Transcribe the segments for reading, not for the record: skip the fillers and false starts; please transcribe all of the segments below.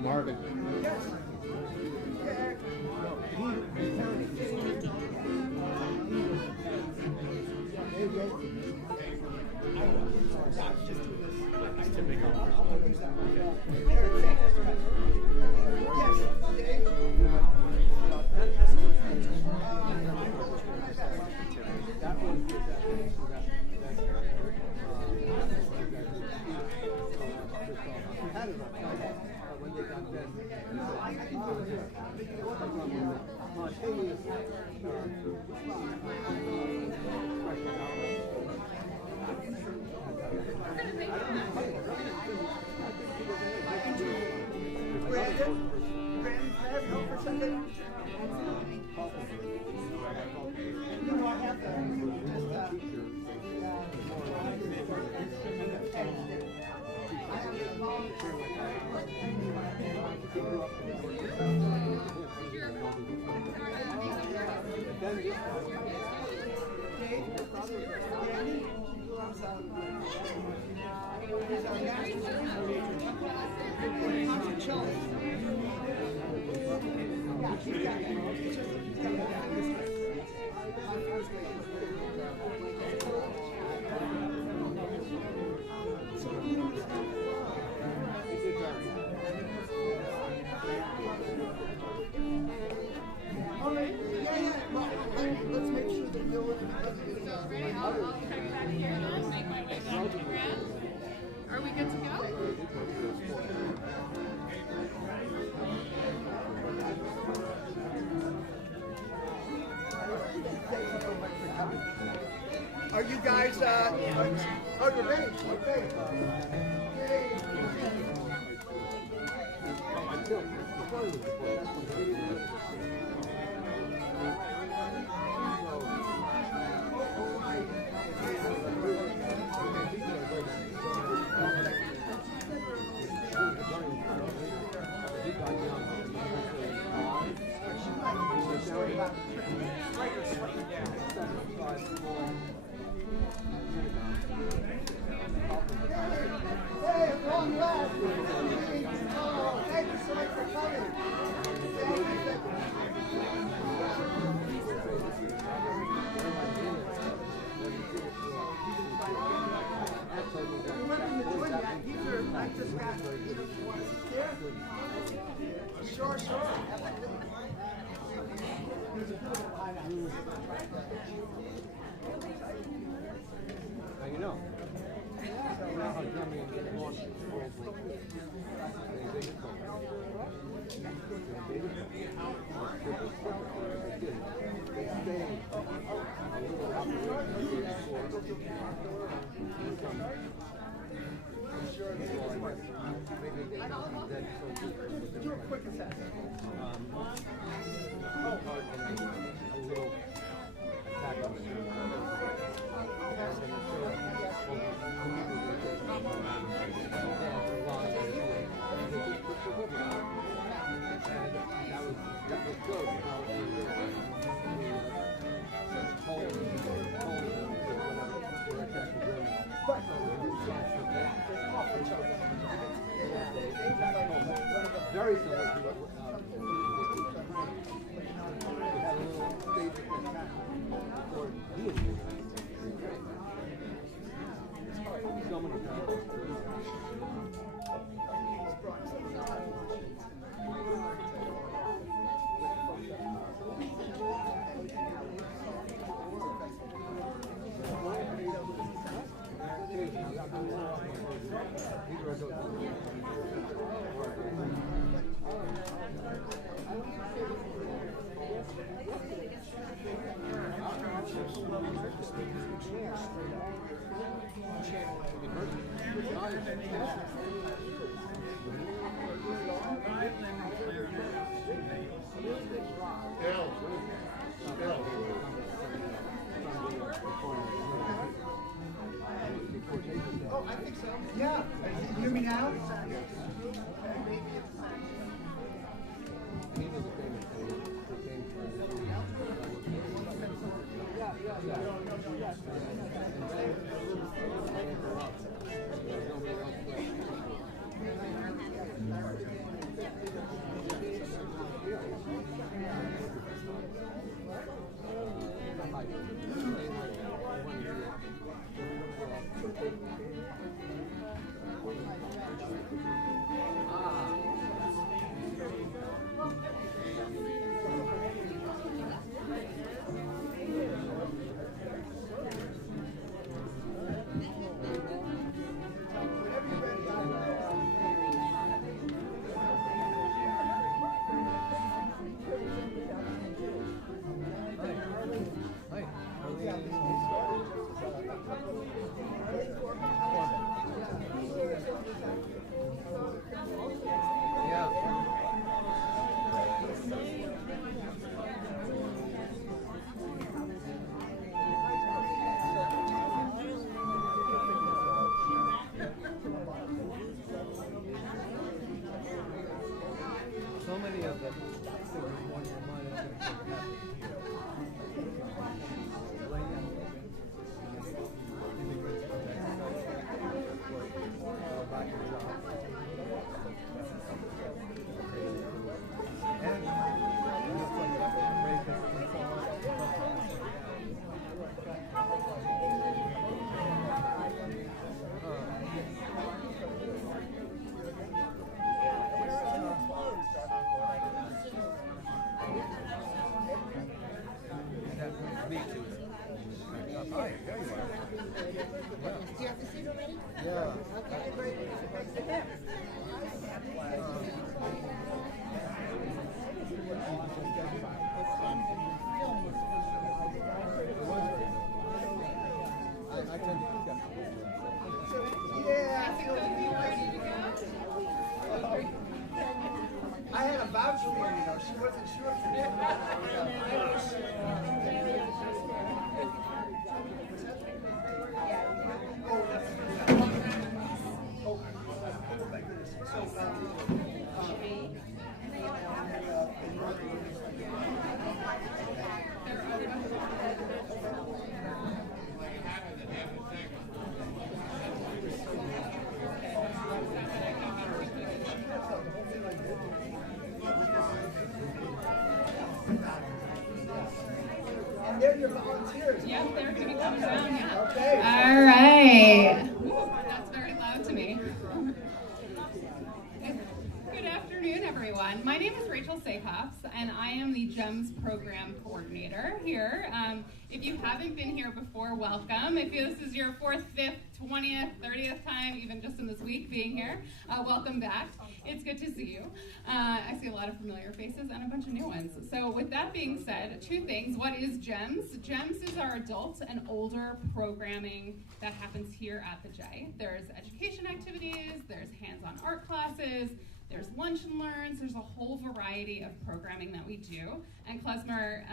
Marvin. Brannon, can I have help for something? No, I have to let's make sure that no one Are we good to go? Are you guys, oh, you're ready? Okay. Yay. Hey, long last. Oh, thank you so much for coming. I just got Sure. Now you know. How Germany won the World War II. They stayed a little operation I'm sure maybe they don't do that so good. Do a quick assessment. A little attack on the that was good. Very similar to what we had a little stage attack before he was here. So many times. Oh, I think so. Yeah. You hear me now? so many of them. So one of mine is going to happen here. Right now. Immigrants from Mexico work back in jobs. And it's like rapists and so on. Me too. Hi, there you are. Do you have the seat already? Yeah. Okay, very good. I tend to keep that. Yeah. I had a vouch for her, you know. She wasn't sure for And they're your volunteers. Yeah, they're going to be coming down, yeah. Okay. All right. Ooh, that's very loud to me. Good afternoon, everyone. My name is Alicia Svigals, and I am the GEMS program coordinator here. If you haven't been here before, welcome. If this is your 4th, 5th, 20th, 30th time, even just in this week being here, welcome back. It's good to see you. I see a lot of familiar faces and a bunch of new ones. So with that being said, 2 things. What is GEMS? GEMS is our adult and older programming that happens here at the J. There's education activities, there's hands-on art classes, there's lunch and learns, there's a whole variety of programming that we do, and Klezmer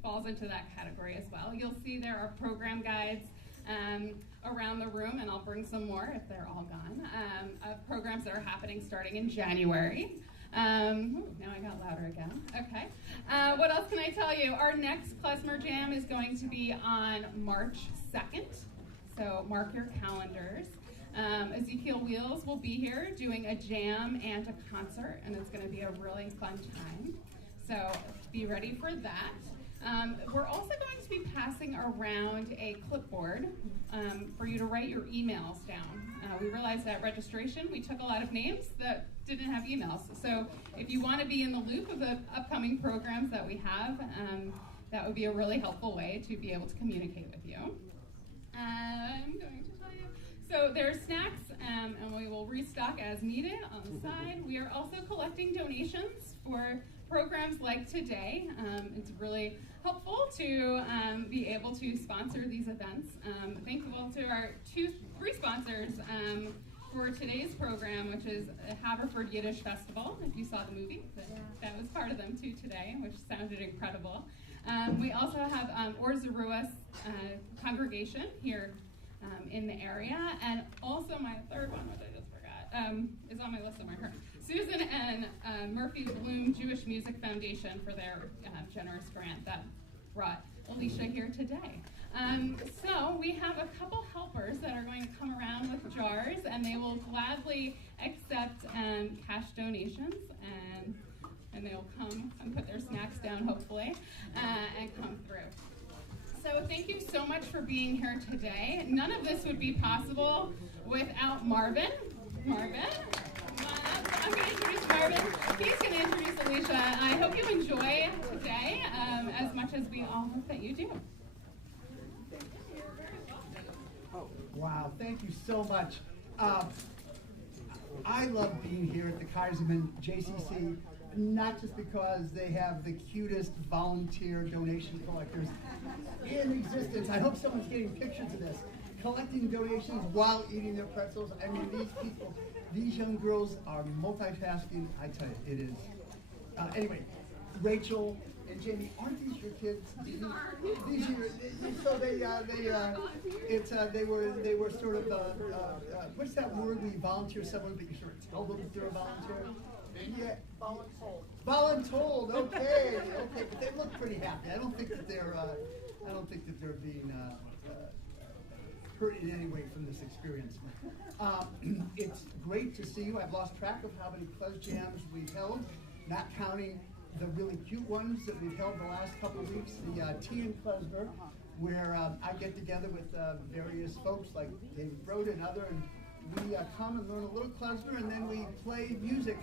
falls into that category as well. You'll see there are program guides around the room, and I'll bring some more if they're all gone, of programs that are happening starting in January. Now I got louder again. Okay. What else can I tell you? Our next Klezmer Jam is going to be on March 2nd, so mark your calendars. Ezekiel Wheels will be here doing a jam and a concert, and it's going to be a really fun time. So be ready for that. We're also going to be passing around a clipboard for you to write your emails down. We realized at registration we took a lot of names that didn't have emails. So if you want to be in the loop of the upcoming programs that we have, that would be a really helpful way to be able to communicate with you. I'm going to tell you. So there's snacks, and we will restock as needed on the side. We are also collecting donations for programs like today. It's really helpful to be able to sponsor these events. Thankful to our 3 sponsors for today's program, which is Haverford Yiddish Festival. If you saw the movie, that was part of them too today, which sounded incredible. We also have Orzaruas congregation here in the area, and also my 3rd one, which I just forgot, is on my list somewhere. Susan and Murphy Bloom Jewish Music Foundation for their generous grant that brought Alicia here today. So we have a couple helpers that are going to come around with jars, and they will gladly accept cash donations, and they'll come and put their snacks down, hopefully, and come through. So thank you so much for being here today. None of this would be possible without Marvin. Marvin, come on up. I'm going to introduce Marvin. He's going to introduce Alicia. I hope you enjoy today as much as we all hope that you do. Wow, thank you so much. I love being here at the Kaiserman JCC, not just because they have the cutest volunteer donation collectors in existence. I hope someone's getting pictures of this. Collecting donations while eating their pretzels. I mean, these people, these young girls are multitasking. I tell you, it is. Anyway, Rachel, And Jamie, aren't these your kids? These are. So they were sort of what's that word when you volunteer someone but you sort of tell them that they're a volunteer? Yeah. Voluntold. Voluntold. Okay. Okay. But they look pretty happy. I don't think that they're being hurt in any way from this experience. It's great to see you. I've lost track of how many Klez Jams we've held, not counting the really cute ones that we've held the last couple of weeks, the Tea in Klezmer, where I get together with various folks like David Broda and other, and we come and learn a little Klezmer, and then we play music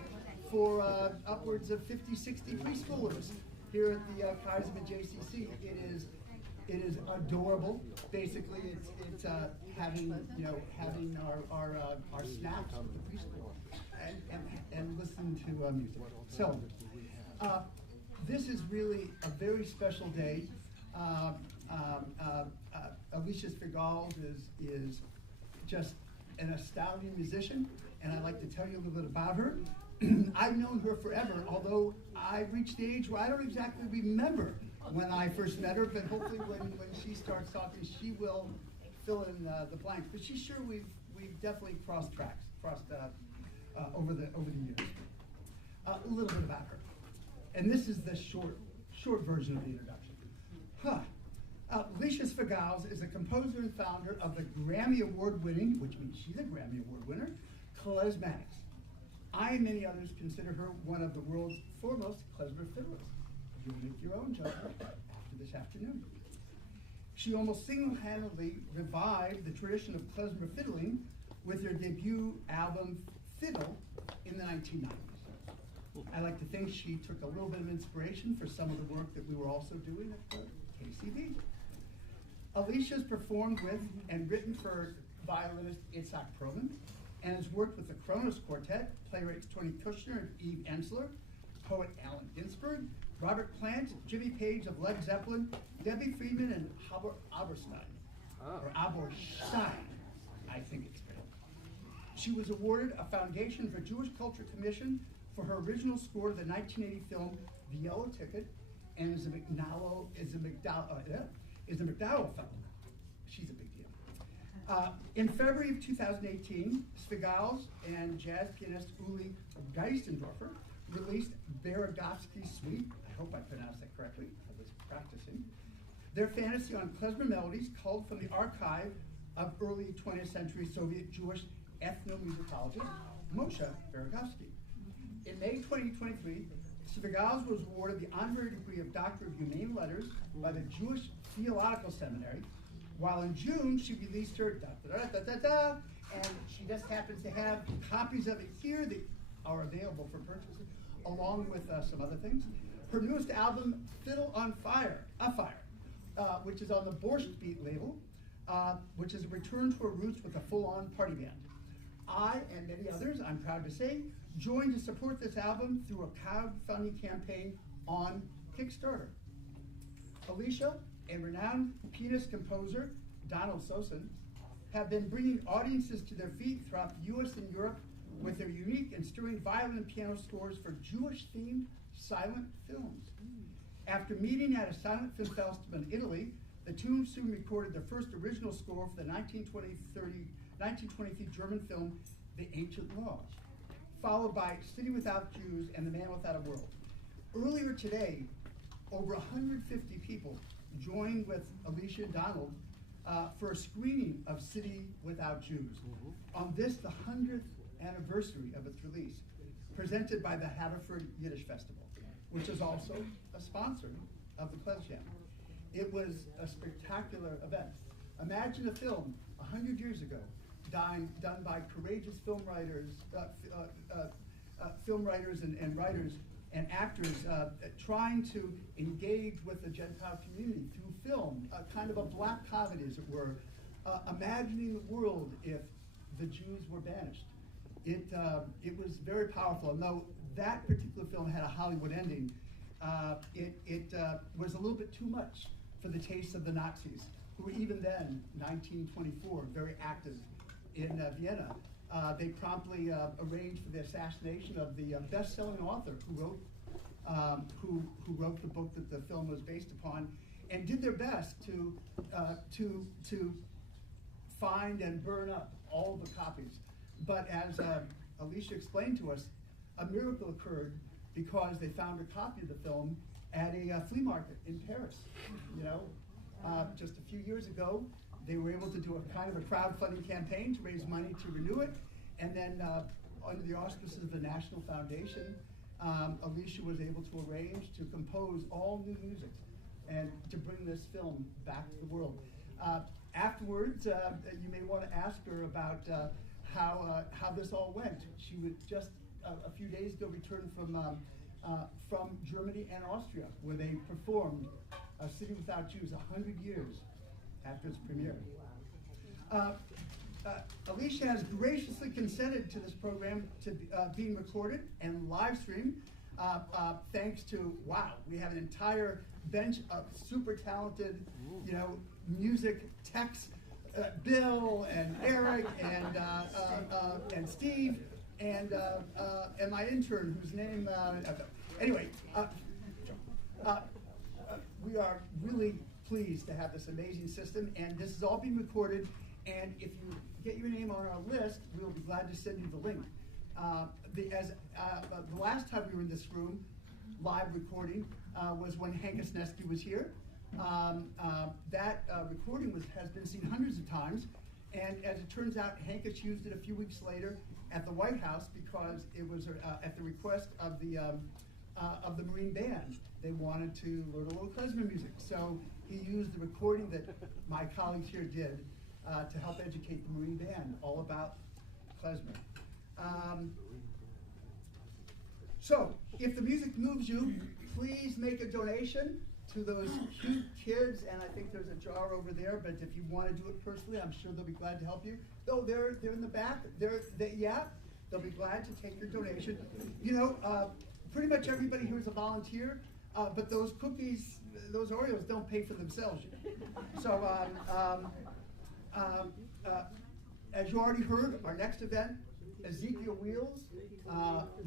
for upwards of 50, 60 preschoolers here at the Kaiserman JCC. It is adorable. Basically, it's having our snacks with the preschool and listen to music. So this is really a very special day. Alicia Svigals is just an astounding musician, and I'd like to tell you a little bit about her. I've known her forever, although I've reached the age where I don't exactly remember when I first met her, but hopefully when she starts talking, she will fill in the blanks. But she's sure we've definitely crossed over the years. A little bit about her, and this is the short version of the introduction. Alicia Svigals is a composer and founder of the Grammy Award-winning, which means she's a Grammy Award winner, Klezmer. I and many others consider her one of the world's foremost klezmer fiddlers. You'll make your own judgment after this afternoon. She almost single-handedly revived the tradition of klezmer fiddling with her debut album, Fiddle, in the 1990s. I like to think she took a little bit of inspiration for some of the work that we were also doing at the KCB. Alicia's performed with and written for violinist Itzhak Perlman, and has worked with the Kronos Quartet, playwrights Tony Kushner and Eve Ensler, poet Allen Ginsberg, Robert Plant, Jimmy Page of Led Zeppelin, Debbie Friedman, and Hubert Aberstein, or Aberstein, I think it's spelled. She was awarded a Foundation for Jewish Culture Commission for her original score to the 1980 film The Yellow Ticket, and is a McDowell Fellow. She's a big deal. In February of 2018, Svigals and jazz pianist Uli Geistendorfer released Baragovsky's Suite. I hope I pronounced that correctly. I was practicing. Their fantasy on klezmer melodies culled from the archive of early 20th century Soviet Jewish ethnomusicologist Moshe Baragovsky. In May 2023, Svigals was awarded the honorary degree of Doctor of Humane Letters by the Jewish Theological Seminary, while in June she released her and she just happens to have copies of it here that are available for purchase, along with some other things. Her newest album, Fiddle on Fire, which is on the Borscht Beat label, which is a return to her roots with a full-on party band. I, and many others, I'm proud to say, joined to support this album through a crowdfunding campaign on Kickstarter. Alicia and renowned pianist-composer Donald Sosin have been bringing audiences to their feet throughout the US and Europe with their unique and stirring violin and piano scores for Jewish-themed silent films. After meeting at a silent film festival in Italy, the two soon recorded their first original score for the 1923 German film, The Ancient Laws, followed by City Without Jews and The Man Without a World. Earlier today, over 150 people joined with Alicia and Donald for a screening of City Without Jews on this, the 100th anniversary of its release, presented by the Haverford Yiddish Festival, which is also a sponsor of the Klez Jam. It was a spectacular event. Imagine a film 100 years ago done by courageous film writers and writers and actors trying to engage with the Gentile community through film, kind of a black comedy, as it were, imagining the world if the Jews were banished. It was very powerful. And though that particular film had a Hollywood ending, it was a little bit too much for the taste of the Nazis, who were even then, 1924, very active in Vienna. They promptly arranged for the assassination of the best-selling author who wrote who wrote the book that the film was based upon, and did their best to find and burn up all the copies. But as Alicia explained to us, a miracle occurred because they found a copy of the film at a flea market in Paris. Just a few years ago, they were able to do a kind of a crowdfunding campaign to raise money to renew it, and then under the auspices of the National Foundation, Alicia was able to arrange to compose all new music and to bring this film back to the world. Afterwards, you may want to ask her about how this all went. She would just a few days ago return from Germany and Austria, where they performed A City Without Jews 100 years after its premiere. Alicia has graciously consented to this program to being recorded and live streamed, thanks to, wow, we have an entire bench of super talented, music techs, Bill and Eric and Steve and my intern, whose name, anyway, we are really pleased to have this amazing system, and this is all being recorded, and if you get your name on our list, we'll be glad to send you the link. The last time we were in this room, live recording, was when Hank Nesky was here. That recording has been seen hundreds of times, and as it turns out, Hankus used it a few weeks later at the White House because it was at the request of the Marine Band. They wanted to learn a little klezmer music, so he used the recording that my colleagues here did to help educate the Marine Band all about klezmer. So, if the music moves you, please make a donation to those cute kids, and I think there's a jar over there, but if you want to do it personally, I'm sure they'll be glad to help you. Oh, they're in the back. They'll be glad to take your donation. Pretty much everybody here is a volunteer, but those cookies, those Oreos don't pay for themselves. So, as you already heard, our next event, Ezekiel Wheels,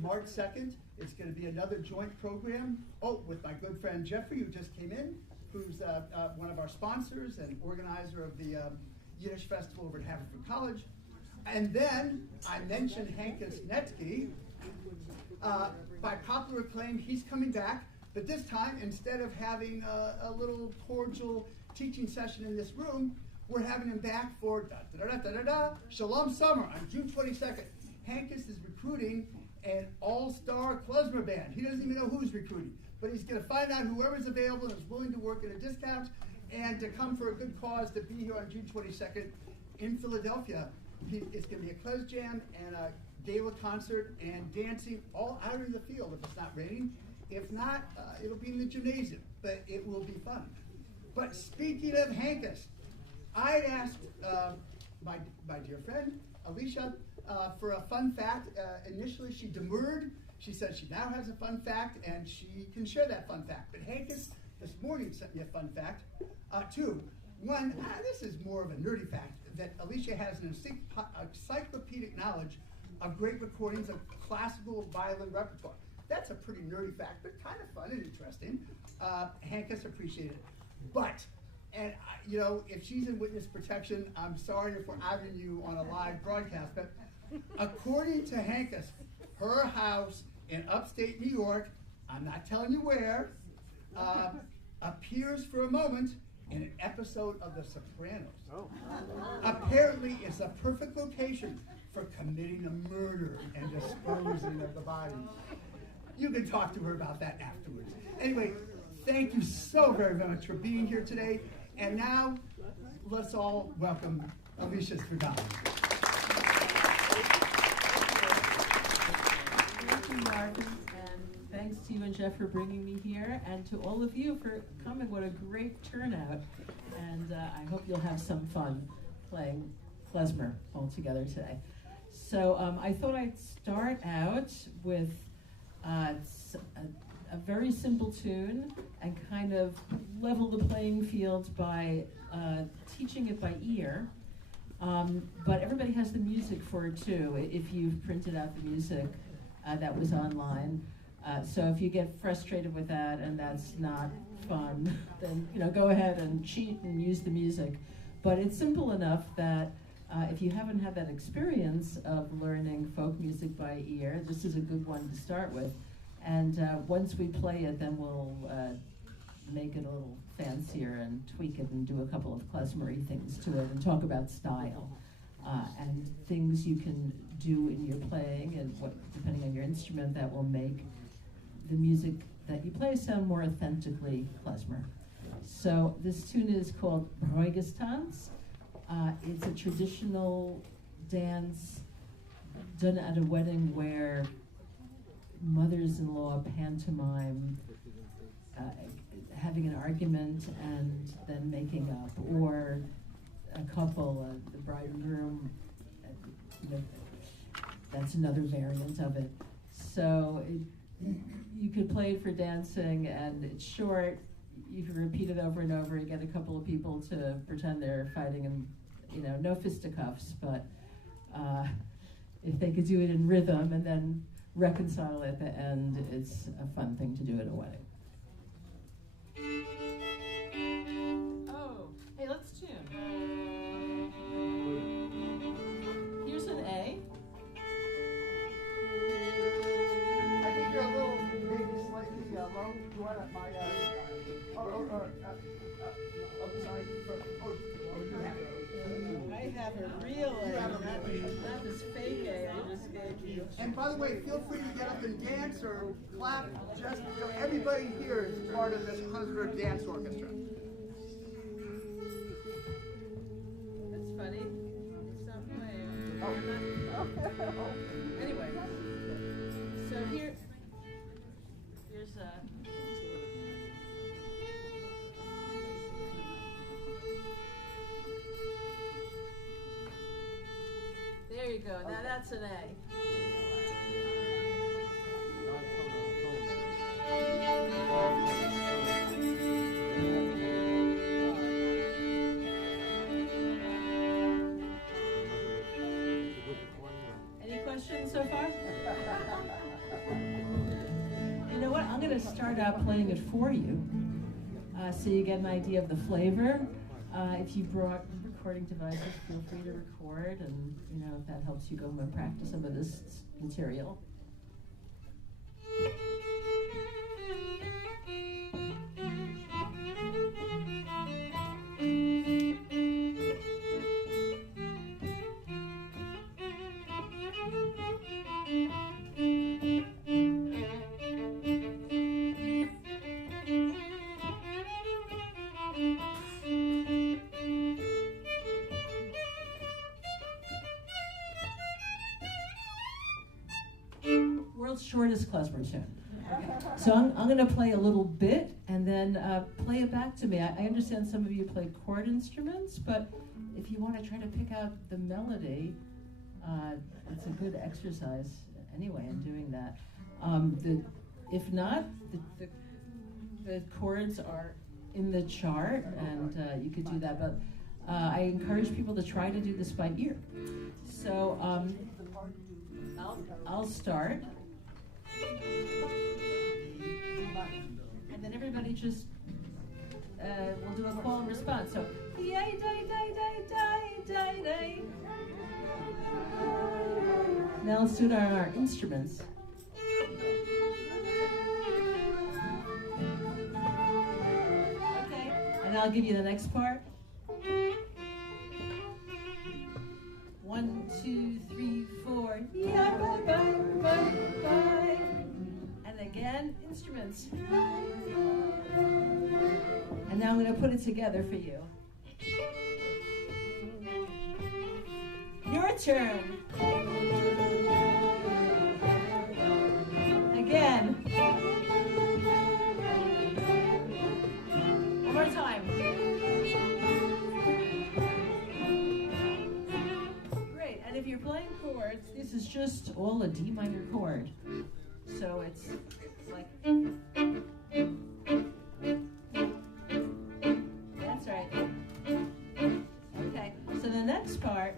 March 2nd. It's going to be another joint program. With my good friend Jeffrey, who just came in, who's one of our sponsors and organizer of the Yiddish Festival over at Haverford College. And then I mentioned Hankus Netsky. By popular acclaim, he's coming back, but this time, instead of having a little cordial teaching session in this room, we're having him back for Shalom Summer on June 22nd. Hankus is recruiting an all-star klezmer band. He doesn't even know who's recruiting, but he's going to find out whoever's available and is willing to work at a discount and to come for a good cause to be here on June 22nd in Philadelphia. It's going to be a klez jam and a gala concert and dancing all out in the field if it's not raining. If not, it'll be in the gymnasium, but it will be fun. But speaking of Hankus, I'd asked my dear friend, Alicia, for a fun fact. Initially, she demurred. She said she now has a fun fact, and she can share that fun fact. But Hankus this morning sent me a fun fact, too. One, this is more of a nerdy fact, that Alicia has an encyclopedic knowledge of great recordings of classical violin repertoire. That's a pretty nerdy fact, but kind of fun and interesting. Hankus appreciated it. But, and if she's in witness protection, I'm sorry if we're outing you on a live broadcast, but according to Hankus, her house in upstate New York, I'm not telling you where, appears for a moment in an episode of The Sopranos. Oh. Apparently, it's a perfect location for committing a murder and disposing of the body. You can talk to her about that afterwards. Anyway, thank you so very much for being here today. And now, let's all welcome Alicia Svigals. Thank you, Marcus, and thanks to you and Jeff for bringing me here, and to all of you for coming. What a great turnout, and I hope you'll have some fun playing klezmer all together today. So I thought I'd start out with a very simple tune and kind of level the playing field by teaching it by ear. But everybody has the music for it too. If you've printed out the music that was online, So if you get frustrated with that and that's not fun, then go ahead and cheat and use the music. But it's simple enough that if you haven't had that experience of learning folk music by ear, this is a good one to start with. And once we play it, then we'll make it a little fancier and tweak it and do a couple of klezmer-y things to it and talk about style and things you can do in your playing and what, depending on your instrument, that will make the music that you play sound more authentically klezmer. So this tune is called Bräugestanz. It's a traditional dance done at a wedding where mothers-in-law pantomime having an argument and then making up, or a couple, the bride and groom, that's another variant of it. So you could play it for dancing, and it's short. You can repeat it over and over. You get a couple of people to pretend they're fighting, and no fisticuffs, but if they could do it in rhythm and then reconcile at the end, it's a fun thing to do at a wedding. Oh, hey, let's tune. Here's an A. I think you're a little, maybe slightly low. You want my, sorry. You have it. I have a real A, not this fake A I just gave you. And by the way, feel free to get up and dance or clap. Just everybody here is part of this Klezmer dance orchestra. That's funny. Stop playing. Oh. Anyway, so here's a. There you go. Now that's an A. Any questions so far? You know what? I'm going to start out playing it for you, so you get an idea of the flavor. If you brought recording devices, feel free to record, and if that helps you go and practice some of this material. World's shortest klezmer tune. Okay. So I'm going to play a little bit and then play it back to me. I understand some of you play chord instruments, but if you want to try to pick out the melody, it's a good exercise anyway in doing that. If not, the chords are in the chart, and you could do that, but I encourage people to try to do this by ear. So I'll start. And then everybody just will do a call and response. So, yay, die, die, die, die, die, die. Now let's do it on our instruments. Okay, and I'll give you the next part. 1, 2, 3, 4. Yeah, bye, bye, bye, bye. And again, instruments. And now I'm going to put it together for you. Your turn. Again. One more time. Great. And if you're playing chords, this is just all a D minor chord. So it's like. That's right. Okay. So the next part,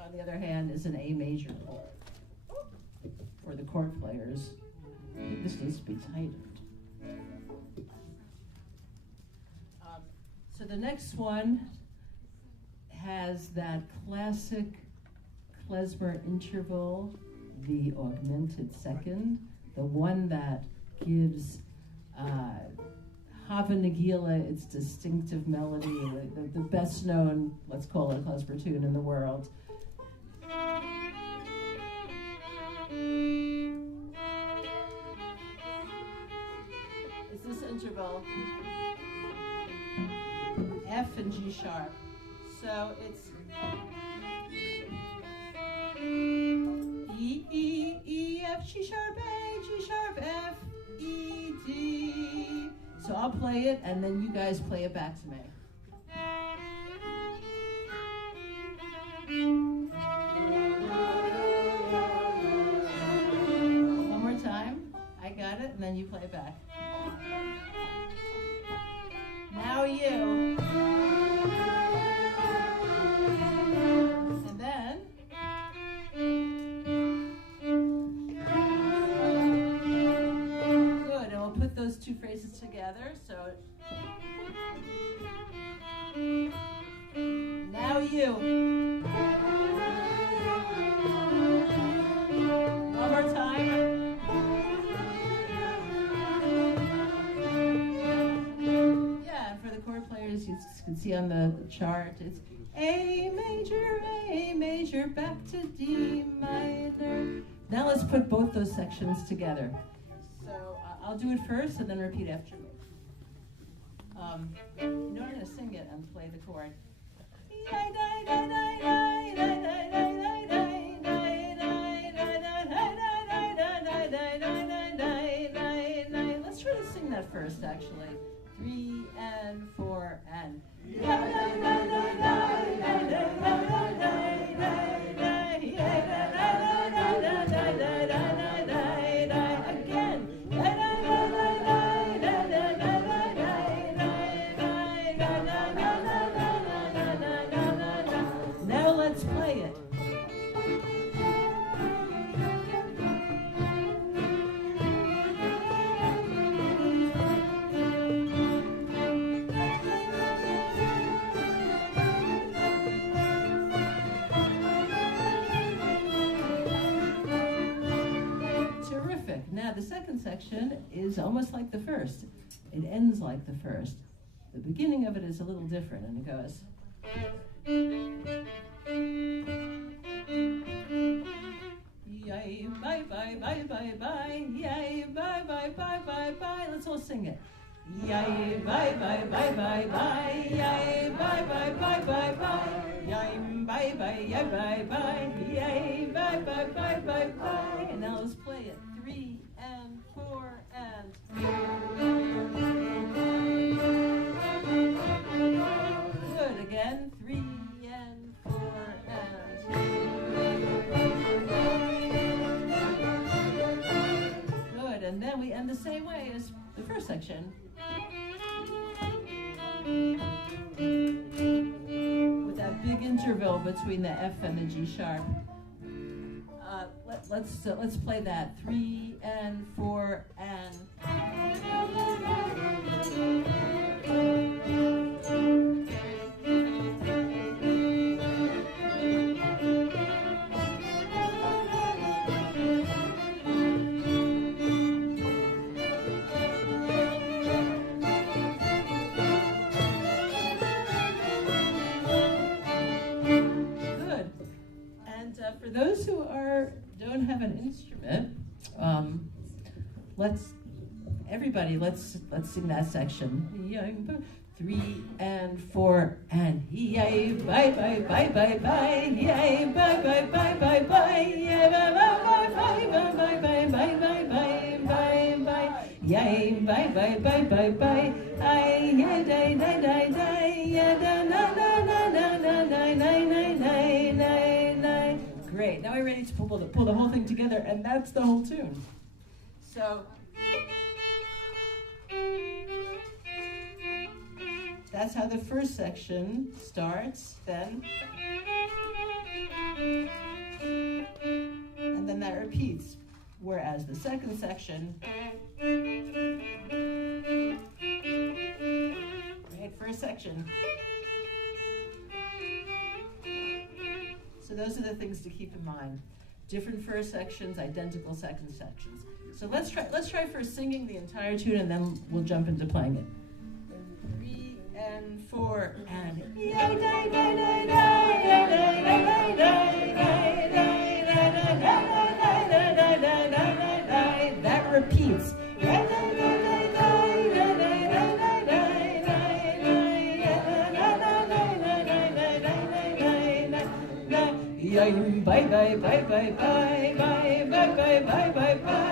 on the other hand, is an A major chord. for the chord players. I think this needs to be tightened. So the next one has that classic Klezmer interval, the augmented second, the one that gives Hava Nagila its distinctive melody, the best known, let's call it, Klezmer tune in the world. It's this interval, F and G sharp. So it's E, E, E, F, G sharp, A, G sharp, F, E, D. So I'll play it, and then you guys play it back to me. One more time. I got it, and then you play it back. Now you. And then. Good, and we'll put those two phrases together, so. Now you. One more time. Yeah, and for the chord players, you can see on the chart, it's A major, back to D minor. Now let's put both those sections together. So I'll do it first and then repeat after me. You know, I'm going to sing it and play the chord. Let's try to sing that first, actually. 3 and 4 and. Again. Now let's play it. Terrific. Now the second section is almost like the first. It ends like the first. The beginning of it is a little different, and it goes. Yay, bye, bye, bye, bye, bye. Yay, bye, bye, bye, bye, bye. Let's all sing it. Yay, bye, bye, bye, bye, bye. Yay, bye, bye, bye, bye, bye. Yay, bye, bye, yay, bye, bye. Yay, bye, bye, bye, bye, bye. And now let's play it. 3 and 4 and. Good, again. 3 and 4 and. Good, and then we end the same way as the first section. With that big interval between the F and the G sharp. Let's play that 3 and 4 and. Good. And for those who don't have an instrument, let's sing that section. 3 and 4 and yay, bye, bye, bye, bye, bye, yay, bye, bye, bye, bye, bye, yay, bye, bye, bye, bye, bye, bye, bye, bye, bye, bye, bye, yay, bye, bye, bye, bye, bye, ay, yay, die, die, die, die, yay, da, na, na, na, na, na, na, na, na, na, na. Great. Now we're ready to pull the whole thing together, and that's the whole tune. So that's how the first section starts, then, and then that repeats. Whereas the second section, right, first section. So those are the things to keep in mind. Different first sections, identical second sections. So let's try first singing the entire tune, and then we'll jump into playing it. 3 and 4 and that repeats. Bye bye bye bye bye bye bye bye bye bye bye.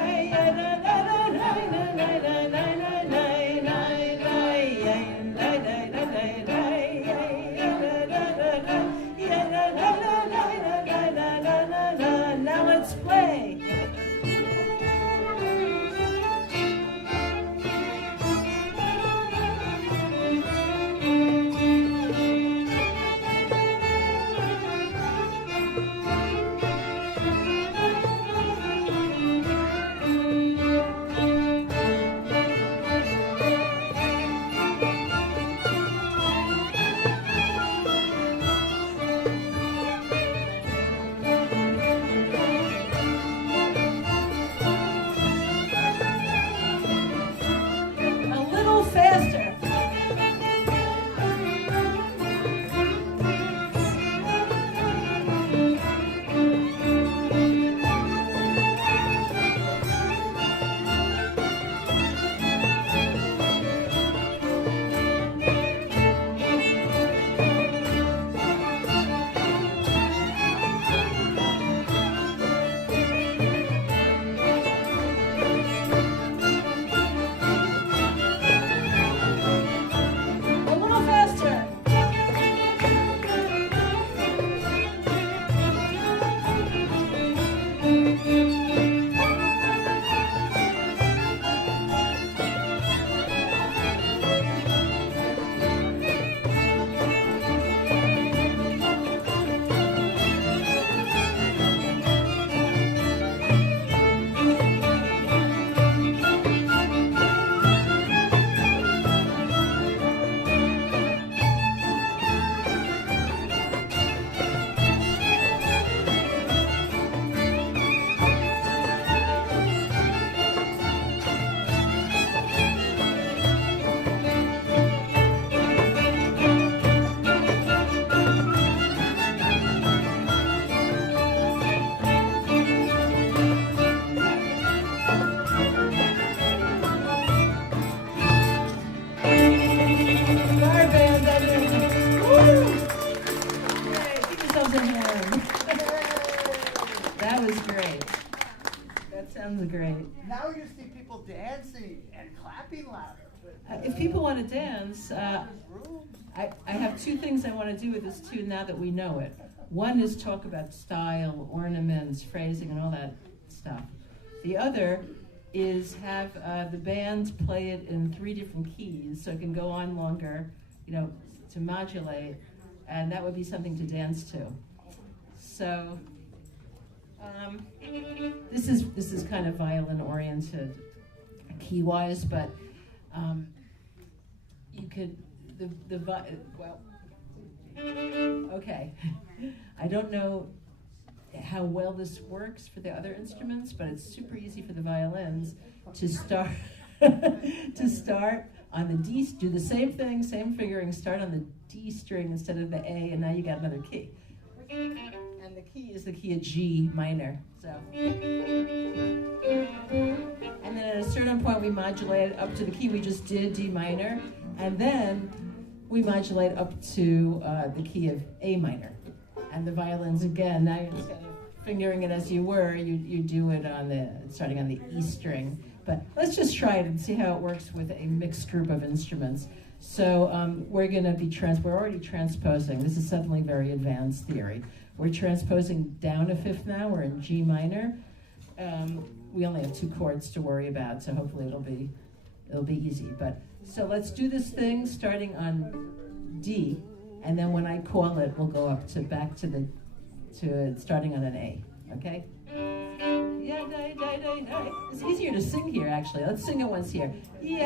Now let's play. That was great. That sounds great. Now you see people dancing and clapping louder. If people want to dance, I have two things I want to do with this tune now that we know it. One is talk about style, ornaments, phrasing, and all that stuff. The other is have the band play it in 3 different keys so it can go on longer, to modulate, and that would be something to dance to. So this is kind of violin oriented key wise, but you could okay. I don't know how well this works for the other instruments, but it's super easy for the violins to start on the D, do the same thing, same fingering, start on the D string instead of the A, and now you got another key. And the key is the key of G minor. So, and then at a certain point we modulate up to the key we just did, D minor, and then we modulate up to the key of A minor. And the violins again, now you're instead of fingering it as you were, you do it starting on the E string. But let's just try it and see how it works with a mixed group of instruments. So we're going to be we're already transposing. This is suddenly very advanced theory. We're transposing down a fifth now. We're in G minor. We only have 2 chords to worry about, so hopefully it'll be easy. But so let's do this thing starting on D, and then when I call it, we'll go up to back to starting on an A. Okay? It's easier to sing here, actually. Let's sing it once here. D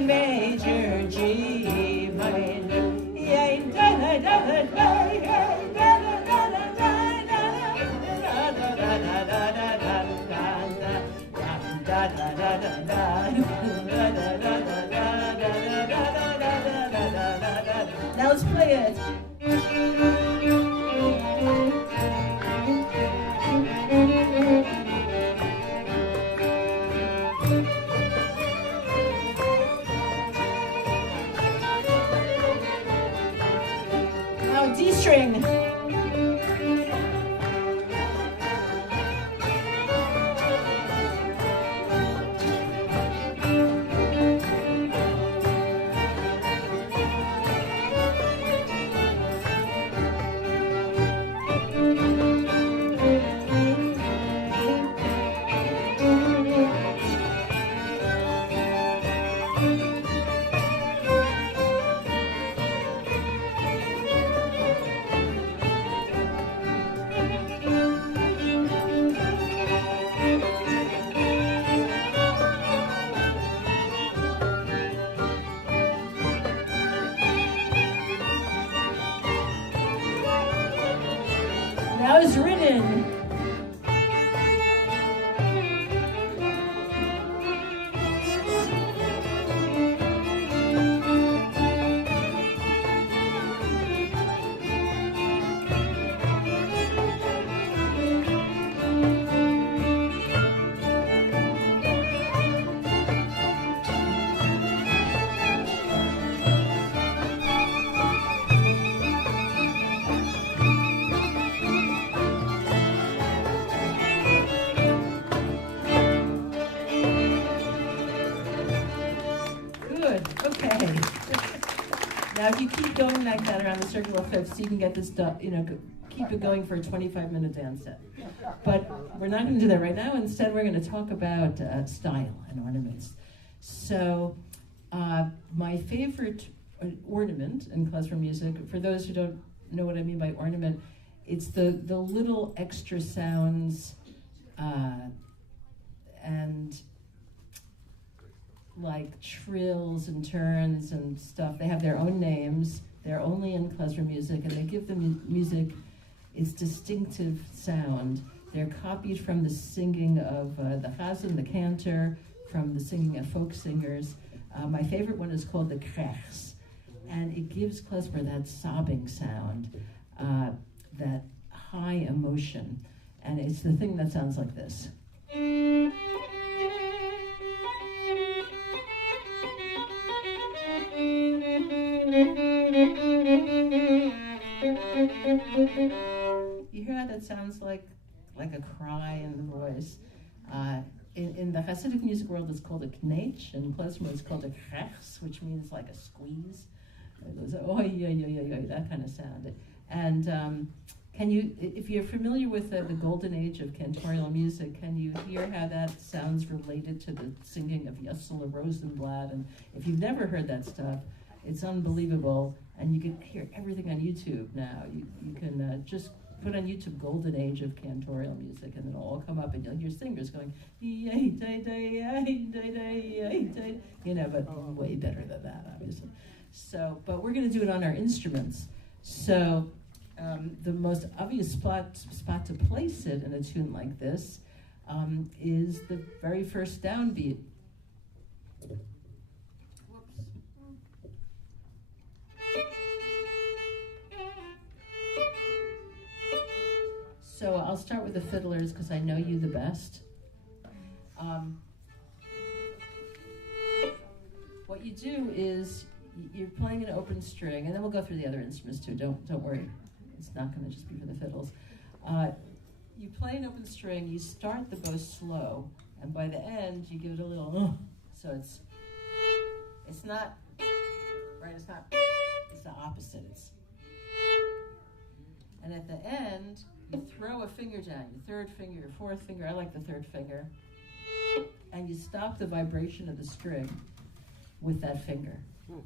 major, G minor. Now let's play it. Now D string. Now is written. Okay. Now, if you keep going like that around the circle of fifths, you can get this stuff, keep it going for a 25-minute dance set. But we're not going to do that right now. Instead, we're going to talk about style and ornaments. So, my favorite ornament in klezmer music, for those who don't know what I mean by ornament, it's the little extra sounds and like trills and turns and stuff. They have their own names. They're only in klezmer music, and they give the music its distinctive sound. They're copied from the singing of the chazan, the cantor, from the singing of folk singers. My favorite one is called the characterize, and it gives klezmer that sobbing sound, that high emotion, and it's the thing that sounds like this. You hear how that sounds like a cry in the voice. In the Hasidic music world, it's called a knetch, and klezmer is called a characterize, which means like a squeeze. It goes, oh, yeah, that kind of sound. And can you, if you're familiar with the golden age of cantorial music, can you hear how that sounds related to the singing of Yosel Rosenblatt? And if you've never heard that stuff, it's unbelievable, and you can hear everything on YouTube now. You can just put on YouTube golden age of cantorial music, and it'll all come up, and you'll hear singers going, but way better than that, obviously. So, but we're going to do it on our instruments. So the most obvious spot to place it in a tune like this is the very first downbeat. So I'll start with the fiddlers because I know you the best. What you do is you're playing an open string, and then we'll go through the other instruments too. Don't worry, it's not going to just be for the fiddles. You play an open string. You start the bow slow, and by the end you give it a little. So it's not right. It's not. It's the opposite. And at the end, you throw a finger down, your third finger, your fourth finger. I like the third finger. and you stop the vibration of the string with that finger.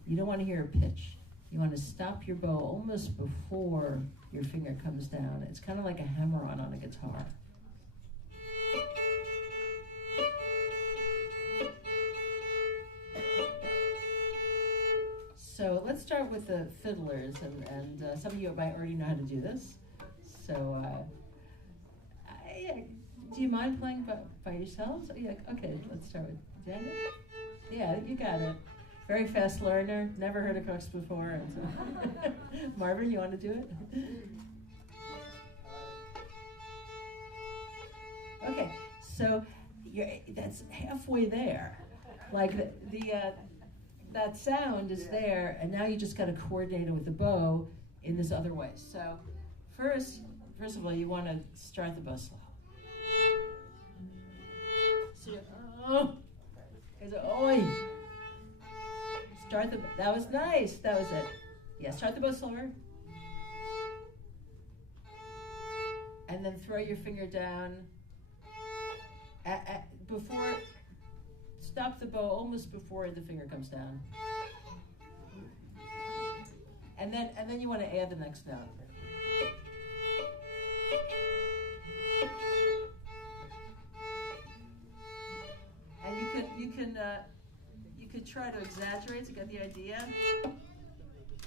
You don't want to hear a pitch. You want to stop your bow almost before your finger comes down. It's kind of like a hammer-on a guitar. So let's start with the fiddlers, and some of you might already know how to do this. So do you mind playing by yourselves? Oh, yeah, okay, let's start with Janet. Yeah, you got it. Very fast learner, never heard of Cox before. And so. Marvin, you want to do it? Okay, so that's halfway there. Like that sound is there, and now you just got to coordinate it with the bow in this other way. So first of all, you want to start the bow slow. So, oi. Start that was nice. That was it. Yeah, start the bow slower. And then throw your finger down. Before, stop the bow almost before the finger comes down. And then you want to add the next note. And you could try to exaggerate to get the idea.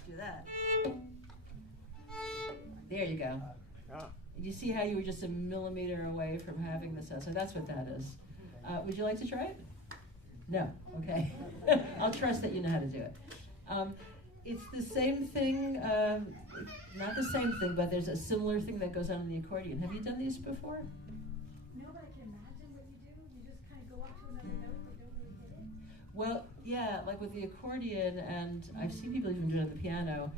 Do that. There you go. You see how you were just a millimeter away from having the sound. So that's what that is. Would you like to try it? No. Okay. I'll trust that you know how to do it. It's the same thing, not the same thing, but there's a similar thing that goes on in the accordion. Have you done these before? No, but I can imagine what you do. You just kind of go up to another note but don't really hit it. Well, yeah, like with the accordion, and I've seen people even do it on the piano.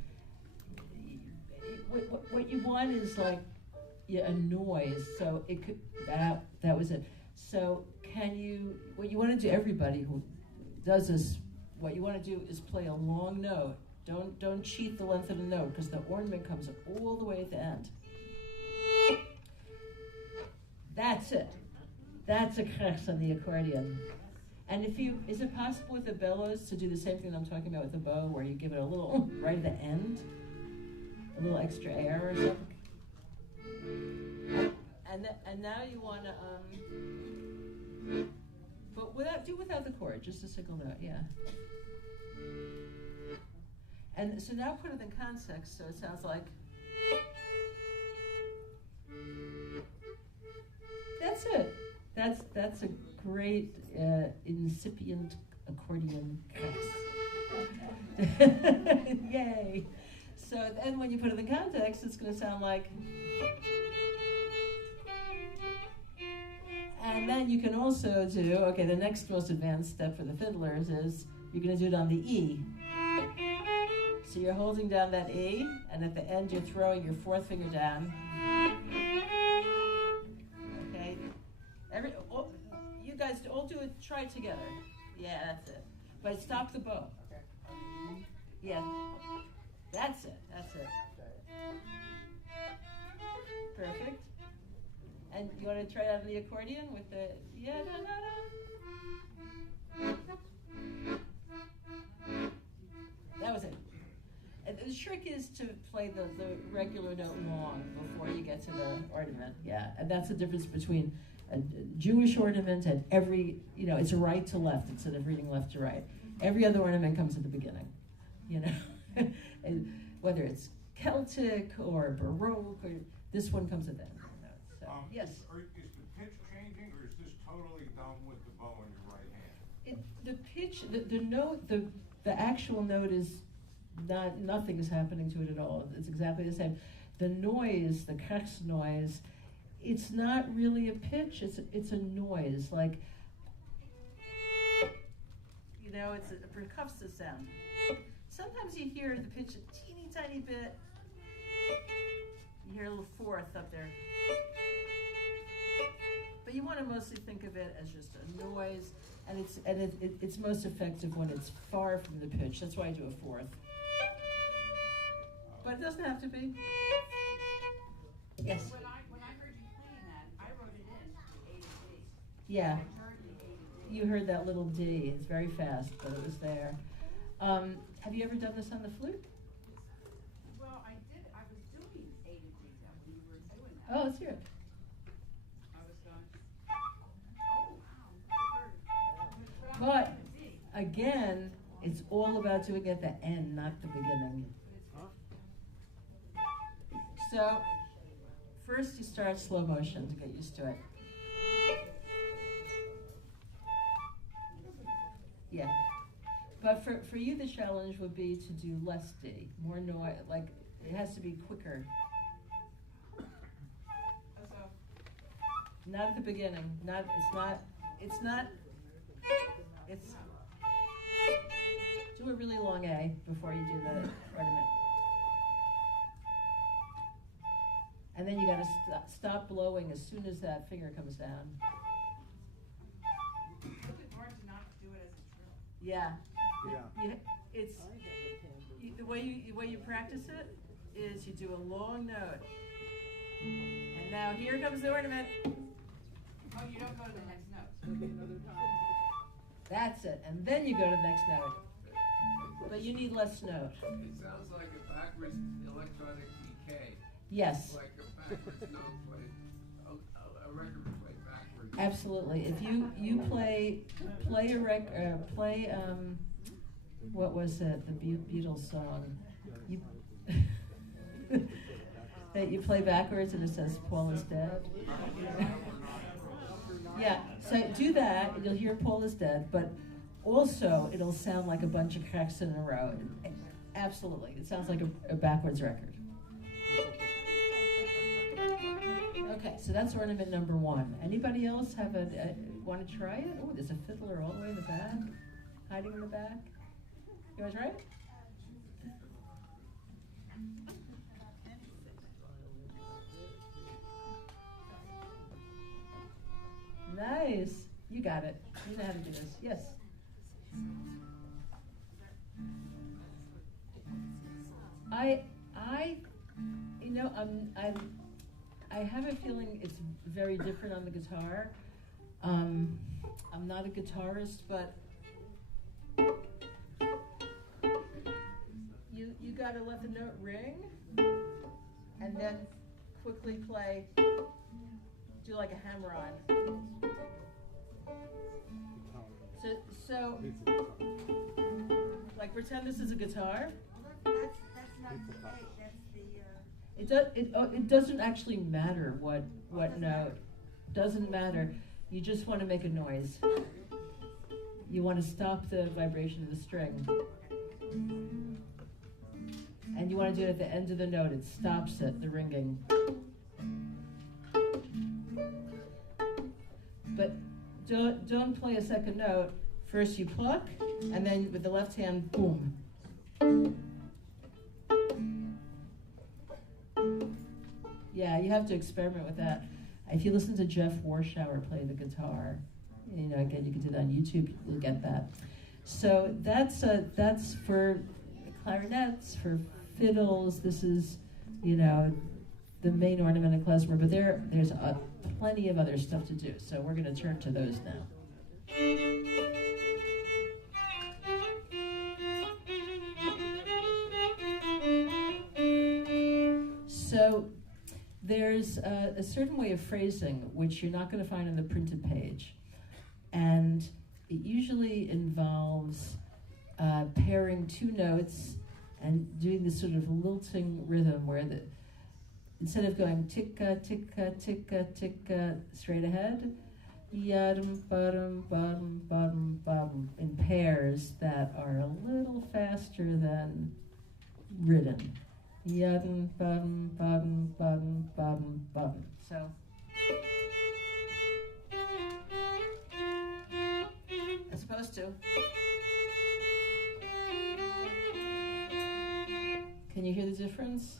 What you want is like a noise, so it could, that was it. So what you want to do, everybody who does this, what you want to do is play a long note. Don't cheat the length of the note, because the ornament comes all the way at the end. That's it. That's a crux on the accordion. And is it possible with the bellows to do the same thing I'm talking about with the bow, where you give it a little right at the end, a little extra air or something? And now you want to, but without the chord, just a single note, yeah. And so now put it in context, so it sounds like. That's it. That's a great incipient accordion crux. Yay! So then when you put it in context, it's going to sound like. And then you can also do, the next most advanced step for the fiddlers is you're going to do it on the E. So you're holding down that E, and at the end you're throwing your fourth finger down. Okay? You guys all do it, try it together. Yeah, that's it. But stop the bow. Yeah. That's it. Perfect. And you want to try it out on the accordion with the That was it. And the trick is to play the regular note long before you get to the ornament. Yeah, and that's the difference between a Jewish ornament and every, it's a right to left instead of reading left to right. Every other ornament comes at the beginning, and whether it's Celtic or Baroque, or this one comes at the end. So, yes? Is the pitch changing, or is this totally done with the bow in your right hand? The pitch, the note, the actual note is nothing is happening to it at all. It's exactly the same. The noise, the crux noise, it's not really a pitch, it's a noise, like, it's a percussive sound. Sometimes you hear the pitch a teeny tiny bit. You hear a little fourth up there. But you want to mostly think of it as just a noise, and it's most effective when it's far from the pitch. That's why I do a fourth. But it doesn't have to be. Yes? When I heard you playing that, I wrote it in A to B. Yeah. I heard the A to B. you heard that little D. It's very fast, but it was there. Have you ever done this on the flute? Well, I did. I was doing A to D that when you were doing that. Oh, let's hear it. I was going. Oh wow. But again, it's all about doing it at the end, not the beginning. So first you start slow motion to get used to it. Yeah. But for you, the challenge would be to do less D, more noise, like it has to be quicker. Not at the beginning. It's do a really long A before you do the ornament. And then you gotta stop blowing as soon as that finger comes down. It's really hard to not do it as a drill. Yeah. Yeah. The way you practice it is you do a long note. And now here comes the ornament. Oh, you don't go to the next note. That's it. And then you go to the next note. But you need less note. It sounds like a backwards electronic decay. Yes. Like a backwards note played, a record played backwards. Absolutely. If you play what was it? The Beatles song. You that you play backwards and it says Paul is dead. Yeah. So do that, and you'll hear Paul is dead, but also it'll sound like a bunch of cracks in a row. Absolutely. It sounds like a backwards record. Okay, so that's ornament number 1. Anybody else have want to try it? Oh, there's a fiddler all the way in the back, hiding in the back. You want to try it? Nice. You got it. You know how to do this. Yes. I have a feeling it's very different on the guitar. I'm not a guitarist, but you gotta let the note ring, and then quickly play. Do like a hammer-on. So, like pretend this is a guitar. That's not great. That's the. It doesn't actually matter what note. Doesn't matter. You just want to make a noise. You want to stop the vibration of the string. And you want to do it at the end of the note. It stops it, the ringing. But don't play a second note. First you pluck, and then with the left hand, boom. Yeah, you have to experiment with that. If you listen to Jeff Warshauer play the guitar, again, you can do that on YouTube. You'll get that. So that's for clarinets, for fiddles. This is, the main ornament of Klezmer. But there's plenty of other stuff to do. So we're going to turn to those now. So there's a certain way of phrasing which you're not going to find on the printed page. And it usually involves pairing 2 notes and doing this sort of lilting rhythm where instead of going ticka, ticka, ticka, ticka straight ahead, yadum, badum, badum, badum, badum, in pairs that are a little faster than ridden. Yadum, badum, badum, badum, badum, badum. So. As opposed to. Can you hear the difference?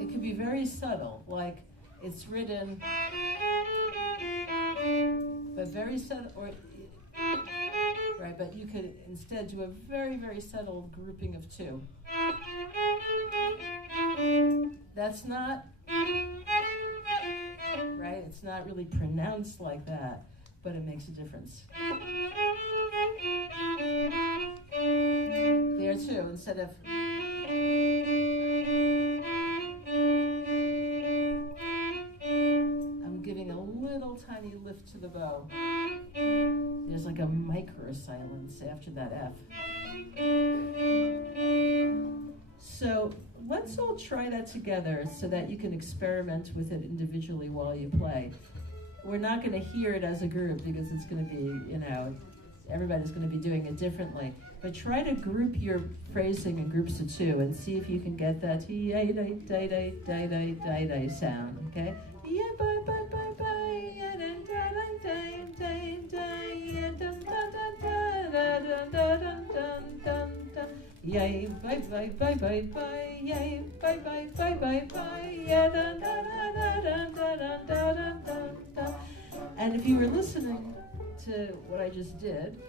It could be very subtle, like it's written, but very subtle, right, but you could instead do a very, very subtle grouping of 2. That's not, right? It's not really pronounced like that, but it makes a difference. There too, instead of, I'm giving a little tiny lift to the bow. There's like a micro silence after that F. So let's all try that together so that you can experiment with it individually while you play. We're not going to hear it as a group because it's going to be, everybody's going to be doing it differently. But try to group your phrasing in groups of two and see if you can get that sound, okay? Yay, bye bye bye bye bye, yay, bye bye bye bye bye, yeah, da da da da da da da da da. And if you were listening to what I just did,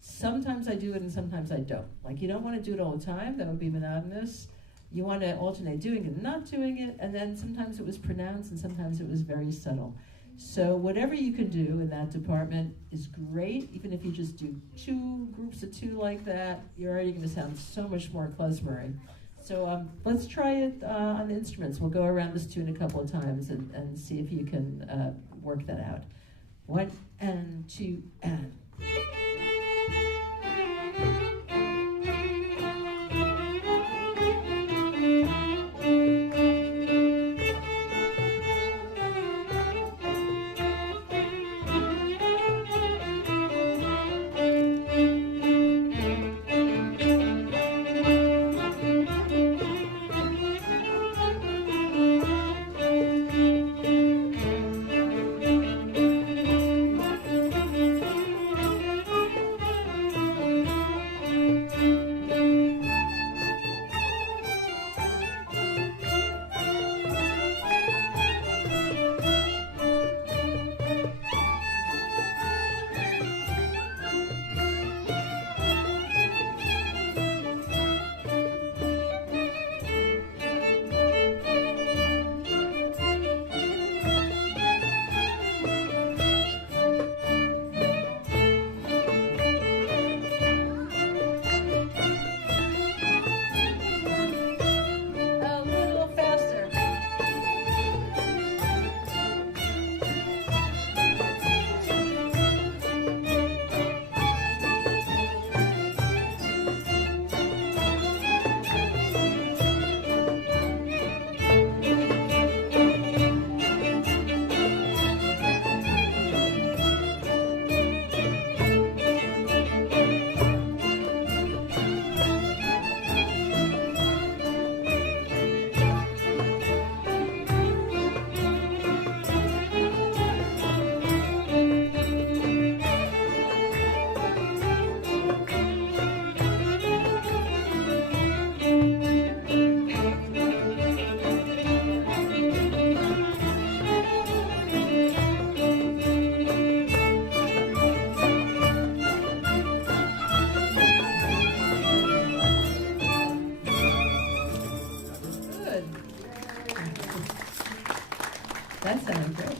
sometimes I do it and sometimes I don't. Like, you don't want to do it all the time, that would be monotonous. You want to alternate doing it and not doing it, and then sometimes it was pronounced and sometimes it was very subtle. So whatever you can do in that department is great. Even if you just do two groups of two like that, you're already going to sound so much more klezmery. So let's try it on the instruments. We'll go around this tune a couple of times and see if you can work that out. 1 and 2 and. That sounded great.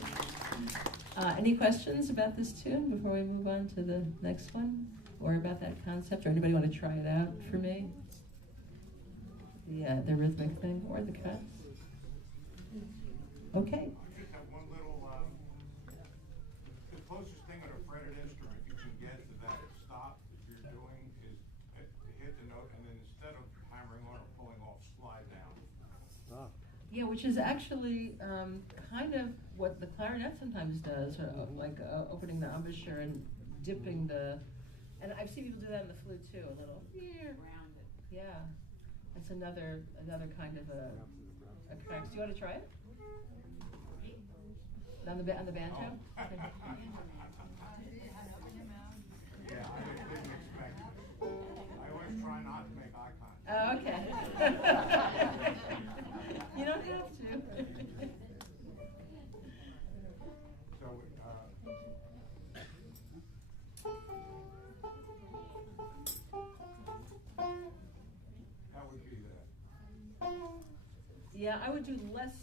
Any questions about this tune before we move on to the next one? Or about that concept? Or anybody want to try it out for me? The rhythmic thing or the cuts? Okay. I just have one little, the closest thing on a fretted instrument you can get to that stop that you're doing is hit the note and then instead of hammering on or pulling off, slide down. Ah. Yeah, which is actually kind of what the clarinet sometimes does, like opening the embouchure and dipping the, and I've seen people do that in the flute too, a little. Round it. Yeah, that's another kind of a crack. Do you want to try it? On the banjo? Yeah, I didn't expect it. I always try not to make eye contact. Oh, okay. You don't have to. So, that would be that. Yeah, I would do less,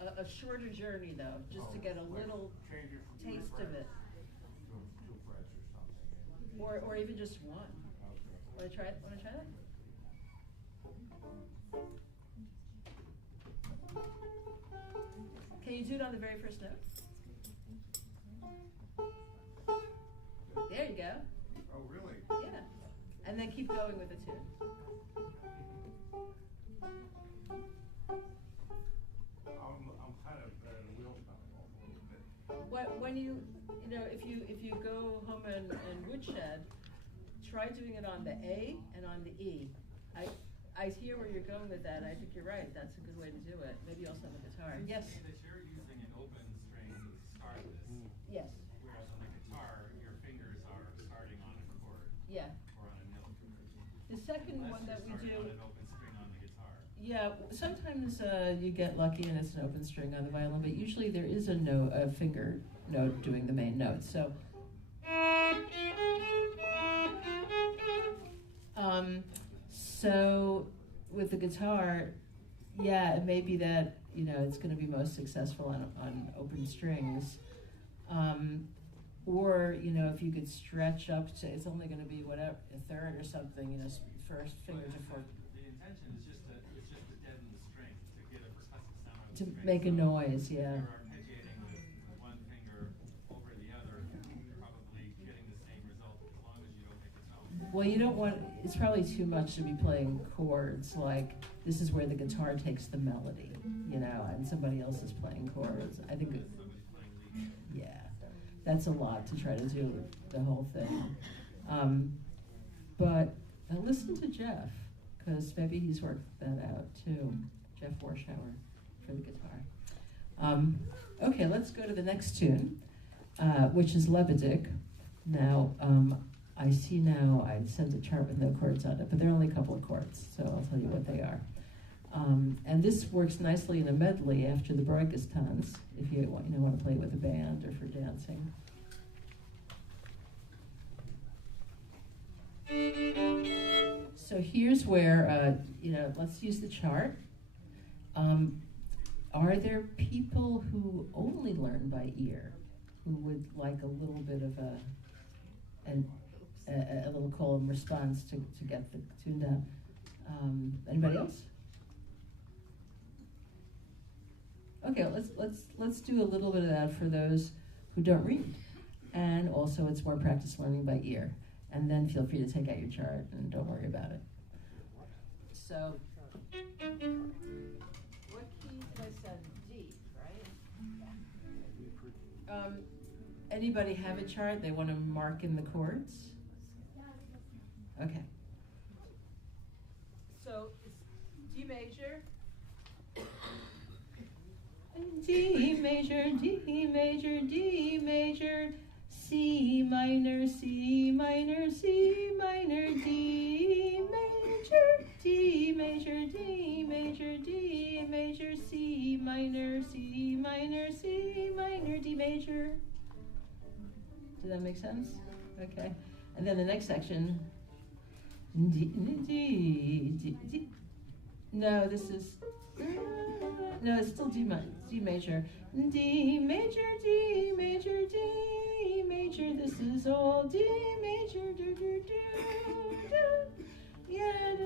a shorter journey though, just to get a Like little change it from taste three of frets it. to two frets or something. Or even just one. Okay. Want to try it? Want to try that? Can you do it on the very first note? There you go. Oh, really? Yeah. And then keep going with the tune. I'm kind of the wheels coming off a little bit. When you know, if you go home and woodshed, try doing it on the A and on the E. I hear where you're going with that. I think you're right. That's a good way to do it. Maybe also on the guitar. Yes. That you're using an open string to start this. Yes. Whereas on the guitar, your fingers are starting on a chord. Yeah. Or on a note. The second Unless one that we you're do. starting on an open string on the guitar. Yeah, sometimes you get lucky and it's an open string on the violin, but usually there is a finger note doing the main note. So, so with the guitar, yeah, it may be that it's going to be most successful on open strings, or if you could stretch up to, it's only going to be whatever a third or something, first finger to fourth. The intention is just to deaden the string, to get a percussive sound on the To string. make a noise, yeah. If you're arpeggiating with one finger over the other, you're probably getting the same result as long as you don't make a tone. Well, you don't want, it's probably too much to be playing chords, like this is where the guitar takes the melody, and somebody else is playing chords. I think, Somebody's playing lead. yeah, that's a lot to try to do the whole thing. But listen to Jeff, because maybe he's worked that out too. Jeff Warshauer for the guitar. Okay, let's go to the next tune, which is Lebedik. Now, I see now I sent a chart with no chords on it, but there are only a couple of chords, so I'll tell you what they are. And this works nicely in a medley after the Breukestans, if you want to play with a band or for dancing. So here's where, let's use the chart. Are there people who only learn by ear, who would like a little bit of a little call and response to get the tune down? Anybody else? Okay, let's do a little bit of that for those who don't read, and also it's more practice learning by ear. And then feel free to take out your chart and don't worry about it. So, What key did I send? D, right? Anybody have a chart? They want to mark in the chords? Okay. So it's D major. D major, D major, D major, C minor, C minor, C minor, D major, D major, D major, D major, C minor, C minor, C minor, D major. Does that make sense? Okay. And then the next section, D, D, D, D. No, this is, no, it's still D major. D major, D major, D major, D major. This is all D major. Do, do, do, do. Yeah.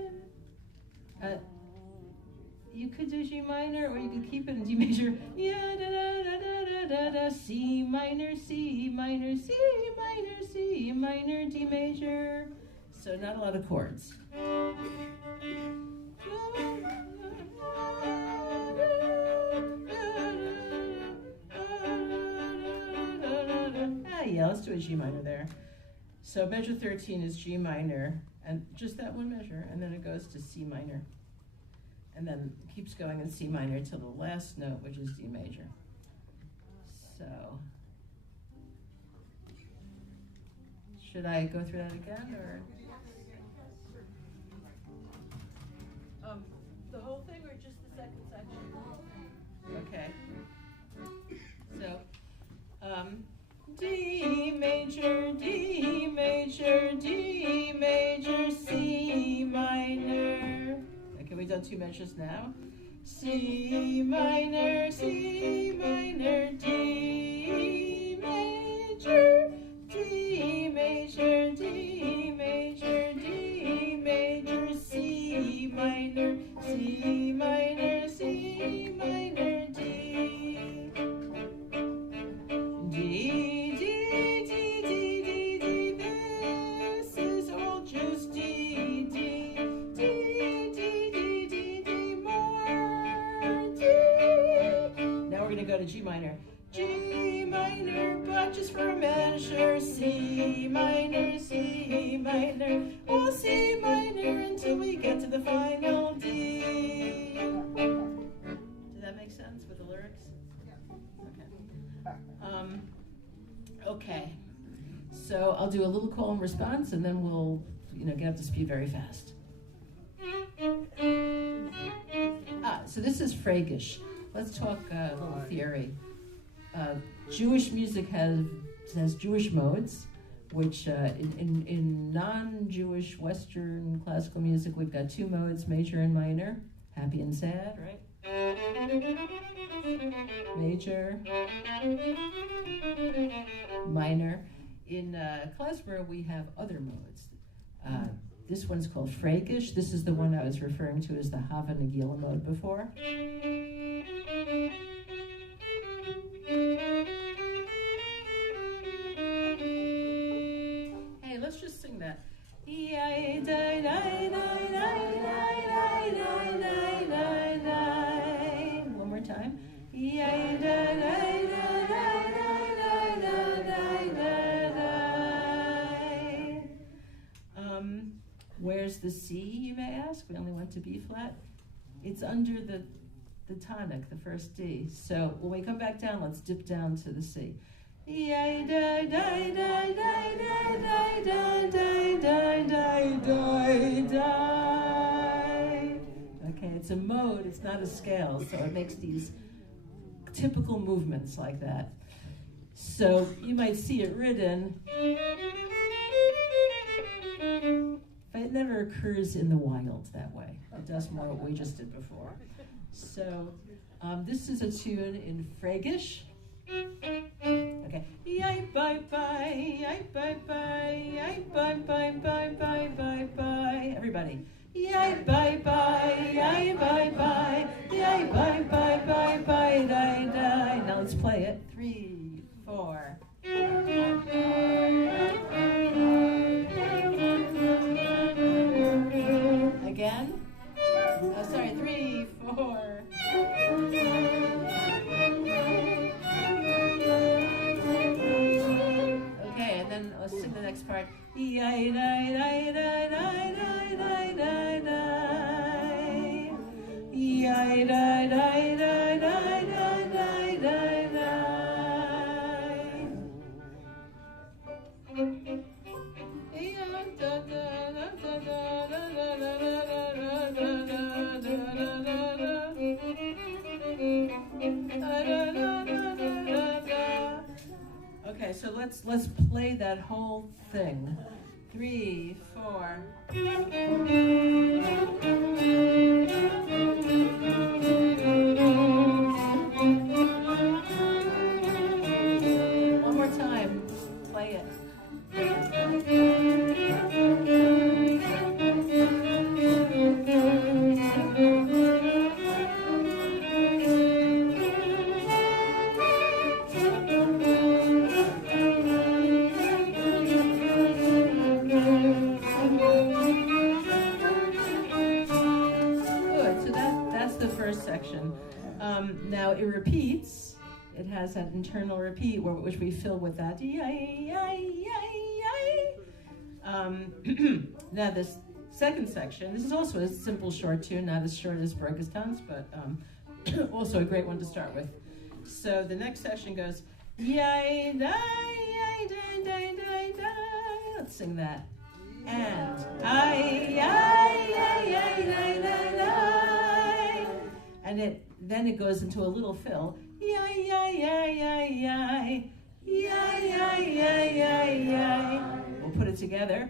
You could do G minor, or you could keep it in D major. Yeah, da da da da da da. C minor, C minor, C minor, C minor, D major. So not a lot of chords. Yeah, let's do a G minor there. So measure 13 is G minor, and just that one measure, and then it goes to C minor. And then keeps going in C minor till the last note, which is D major. So, should I go through that again, or? The whole thing or just the second section? Okay. So, D major, D major, D major, C minor. Okay, we've done two measures now. C minor, C minor, D major, D major, D major, D major, C minor, C minor, C minor, D. D, D, D, D, D, D, this is all just D, D, D, D, D, D, D, more D. Now we're gonna go to G minor. G minor, but just for a measure. C minor, C minor, oh C minor until we get to the final D. Did that make sense with the lyrics? Okay, so I'll do a little call and response, and then we'll, get up to speed very fast. So this is Freygish. Let's talk a little theory. Jewish music has Jewish modes, which in non-Jewish Western classical music, we've got two modes, major and minor, happy and sad, right? Major, minor. In Klezmer, we have other modes. This one's called Freygish. This is the one I was referring to as the Hava Nagila mode before. Hey, let's just sing that. One more time. Where's the C, you may ask? We only went to B flat. It's under the tonic, the first D. So when we come back down, let's dip down to the C. Okay, it's a mode, it's not a scale, so it makes these typical movements like that. So you might see it written, but it never occurs in the wild that way. It does more what we just did before. So this is a tune in Freygish. Okay. Yai bye bye, yai bye bye, yai bye bye bye bye bye bye. Everybody. Yai bye bye, yai bye bye, yai bye bye bye bye die die. Now let's play it. 3, 4. Again. Oh, sorry. 3, 4. Okay, and then let's sing the next part. Okay, so let's play that whole thing. 3, 4. One more time. Play it. Now it repeats. It has that internal repeat which we fill with that. Now this second section, this is also a simple short tune, not as short as Bergestan's, but also a great one to start with. So the next section goes, let's sing that. And and then it goes into a little fill. We'll put it together.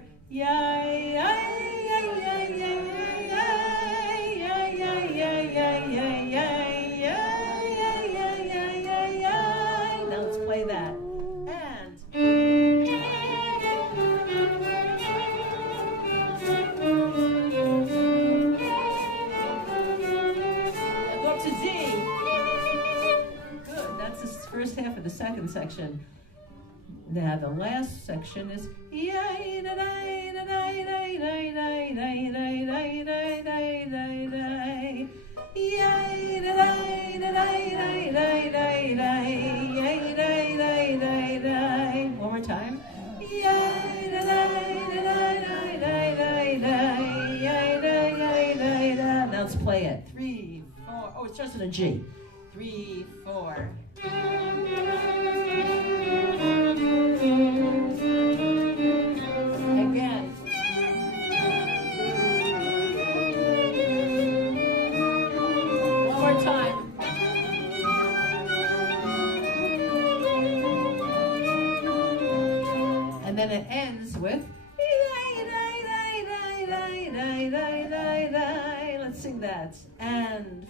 first half of the second section. Now the last section is one more time. Now let's play it. 3, 4. Oh, it starts with a G. 3, 4. Again. One more time. And then it ends with. Let's sing that. And.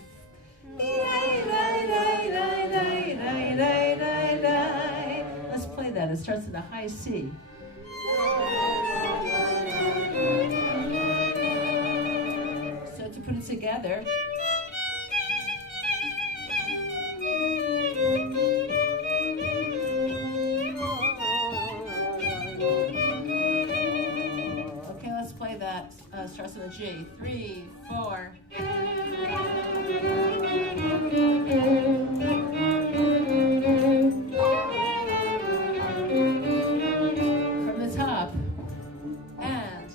Let's play that. It starts in a high C. So to put it together. Okay, let's play that. Starts with a G. 3, 4. From the top. And.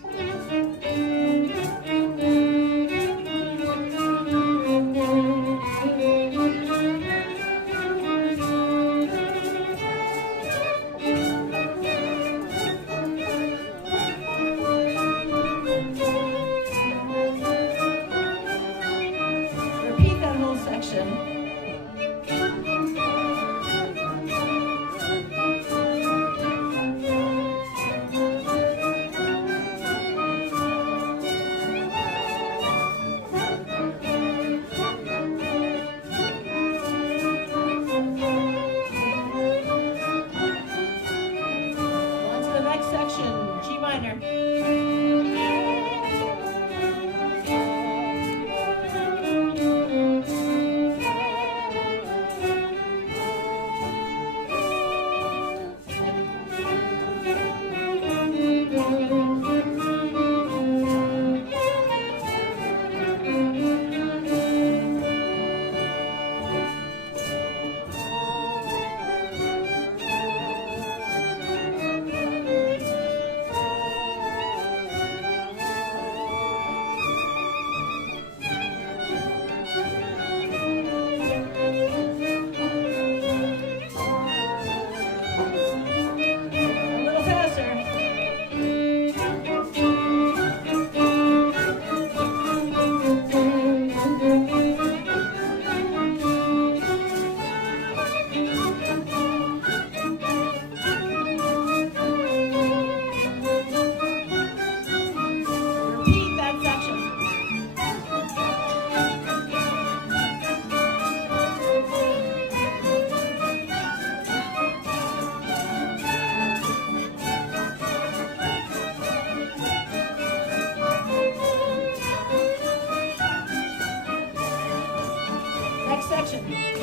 Repeat that whole section. On to the next section, G minor. A little faster. Repeat that section. Next section. Repeat.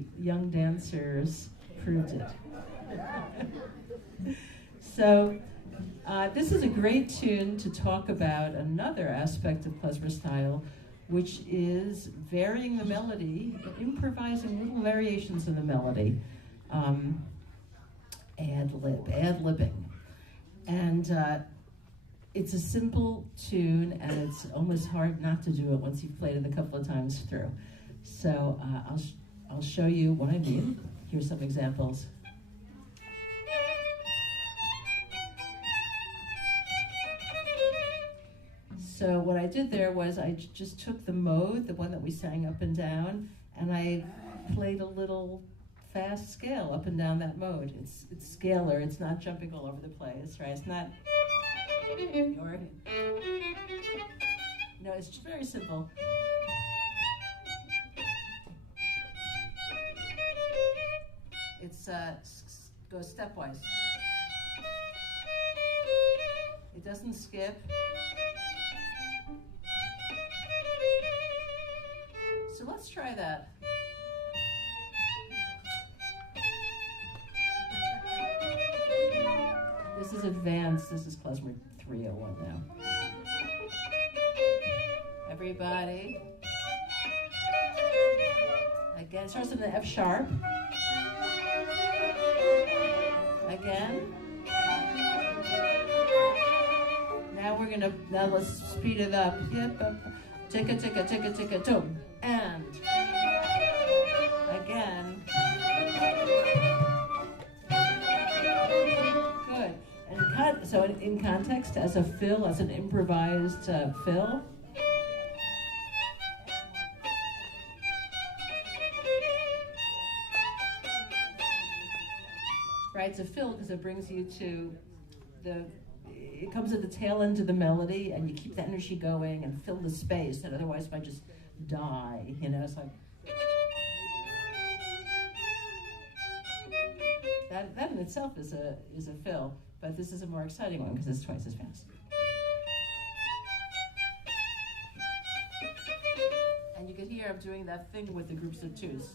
the young dancers proved it. So this is a great tune to talk about another aspect of klezmer style, which is varying the melody, improvising little variations in the melody, ad-libbing. And it's a simple tune, and it's almost hard not to do it once you've played it a couple of times through. So I'll show you what I mean. Here's some examples. So what I did there was I just took the mode, the one that we sang up and down, and I played a little fast scale up and down that mode. It's scalar, it's not jumping all over the place, right? It's not, no, it's just very simple. It's goes stepwise. It doesn't skip. So let's try that. This is advanced. This is Klezmer 301 now. Everybody. Again, it starts in the F sharp. Again. Now let's speed it up. Yep. Ticka, ticka, ticka, ticka, toom. And again. Good. And so in context, as a fill, as an improvised fill. Right, it's a fill because it brings you to it comes at the tail end of the melody, and you keep the energy going and fill the space, and otherwise it might just die, you know, it's like. That in itself is a fill, but this is a more exciting one because it's twice as fast. And you can hear I'm doing that thing with the groups of twos.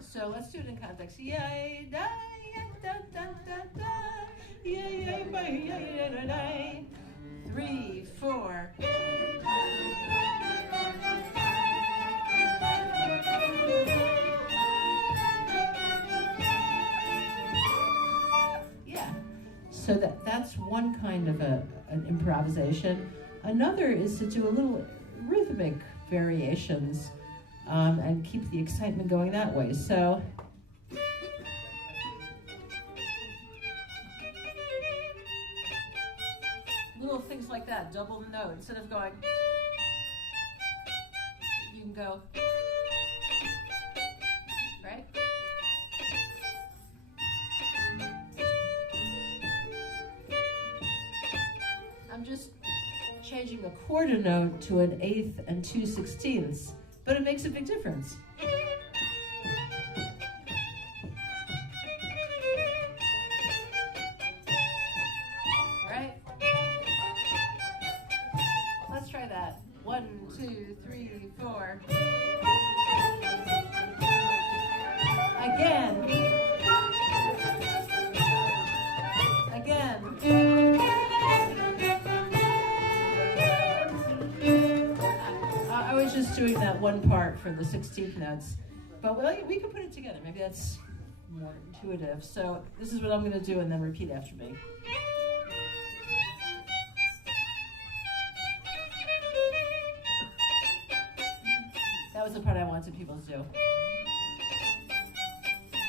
So let's do it in context. Yay, da, da, da, da, da. Yay, yay, yay, yay, da, da. 3, 4. Yeah. So that's one kind of an improvisation. Another is to do a little rhythmic variations. And keep the excitement going that way. So, little things like that, double the note. Instead of going, you can go, right? I'm just changing a quarter note to an 1/8 and 2/16. But it makes a big difference. Right? Let's try that. 1, 2, 3, 4. Again. Just doing that one part for the 16th notes, but we can put it together. Maybe that's more intuitive. So this is what I'm going to do, and then repeat after me. That was the part I wanted people to do.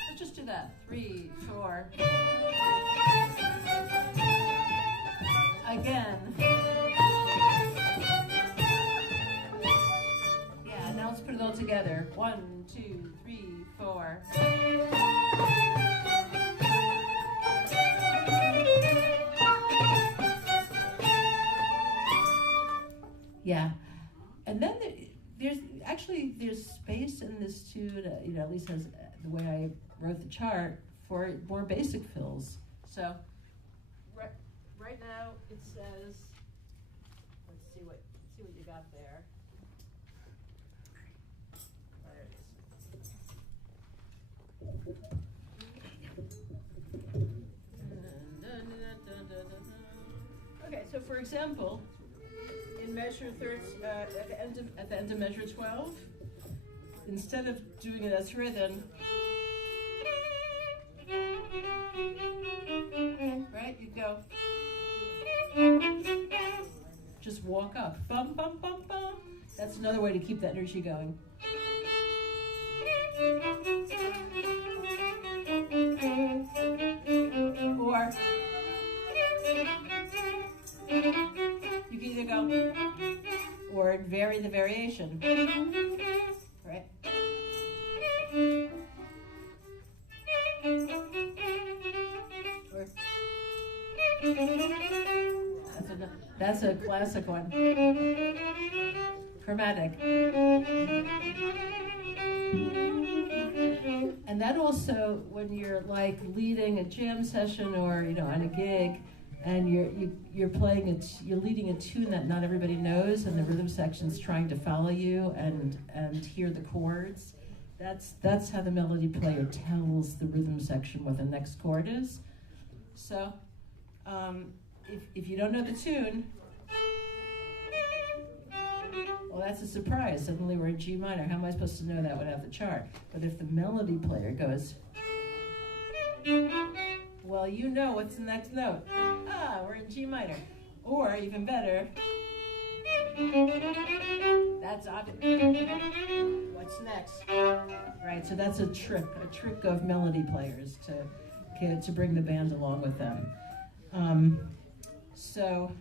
Let's just do that. 3, 4. Again. Let's put it all together. 1, 2, 3, 4. Yeah, and then there's space in this tune. At least as the way I wrote the chart for more basic fills. So right now it says. Let's see what you got there. for example, in measure 13, at the end of measure 12, instead of doing it as rhythm, right? You go, just walk up, bum bum bum bum. That's another way to keep that energy going. Or you can either go or vary the variation, right? Or that's a classic one. Chromatic. And that also, when you're like leading a jam session or on a gig, and you're playing you're leading a tune that not everybody knows, and the rhythm section's trying to follow you and hear the chords. That's how the melody player tells the rhythm section what the next chord is. So, if you don't know the tune, well, that's a surprise. Suddenly we're in G minor. How am I supposed to know that without the chart? But if the melody player goes, well, you know what's the next note. Ah, we're in G minor. Or, even better, that's obvious. What's next? Right, so that's a trick of melody players to bring the band along with them. So,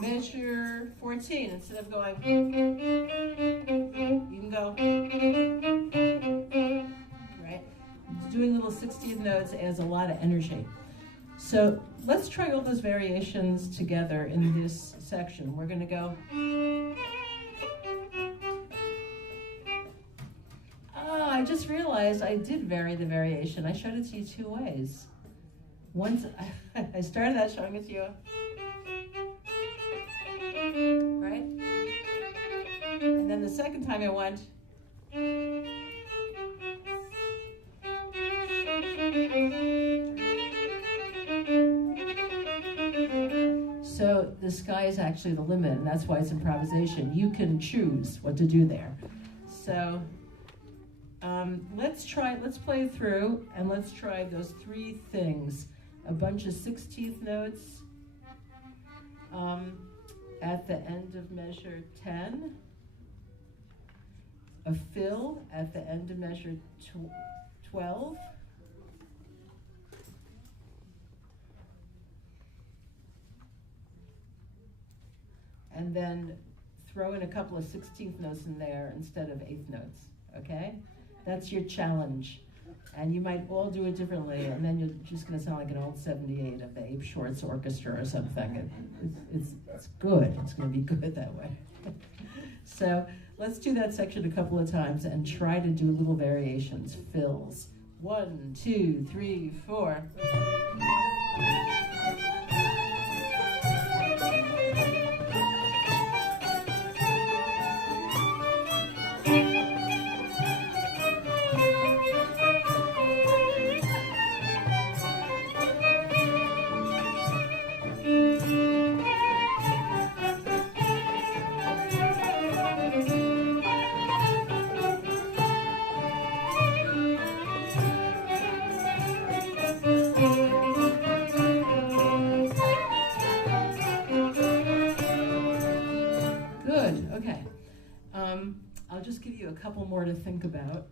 measure 14, instead of going, you can go, right? Doing little 16th notes adds a lot of energy. So let's try all those variations together in this section. We're going to go, I just realized I did vary the variation. I showed it to you two ways. Once I started that showing it to you, right? And then the second time I went, so the sky is actually the limit, and that's why it's improvisation. You can choose what to do there. So let's play through, and let's try those three things. A bunch of 16th notes at the end of measure 10, a fill at the end of measure 12, and then throw in a couple of 16th notes in there instead of 8th notes, okay? That's your challenge. And you might all do it differently, and then you're just going to sound like an old 78 of the Abe Schwartz Orchestra or something. It's good. It's going to be good that way. So let's do that section a couple of times and try to do little variations. Fills. 1, 2, 3, 4. A couple more to think about.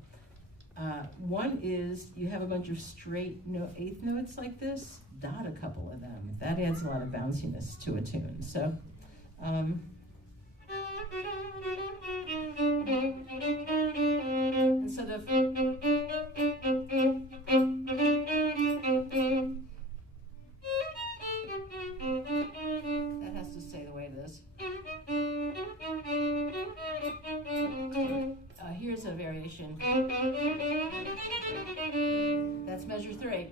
One is you have a bunch of straight 8th notes like this, dot a couple of them. That adds a lot of bounciness to a tune. So instead of that has to stay the way it is. Here's a variation. That's measure 3.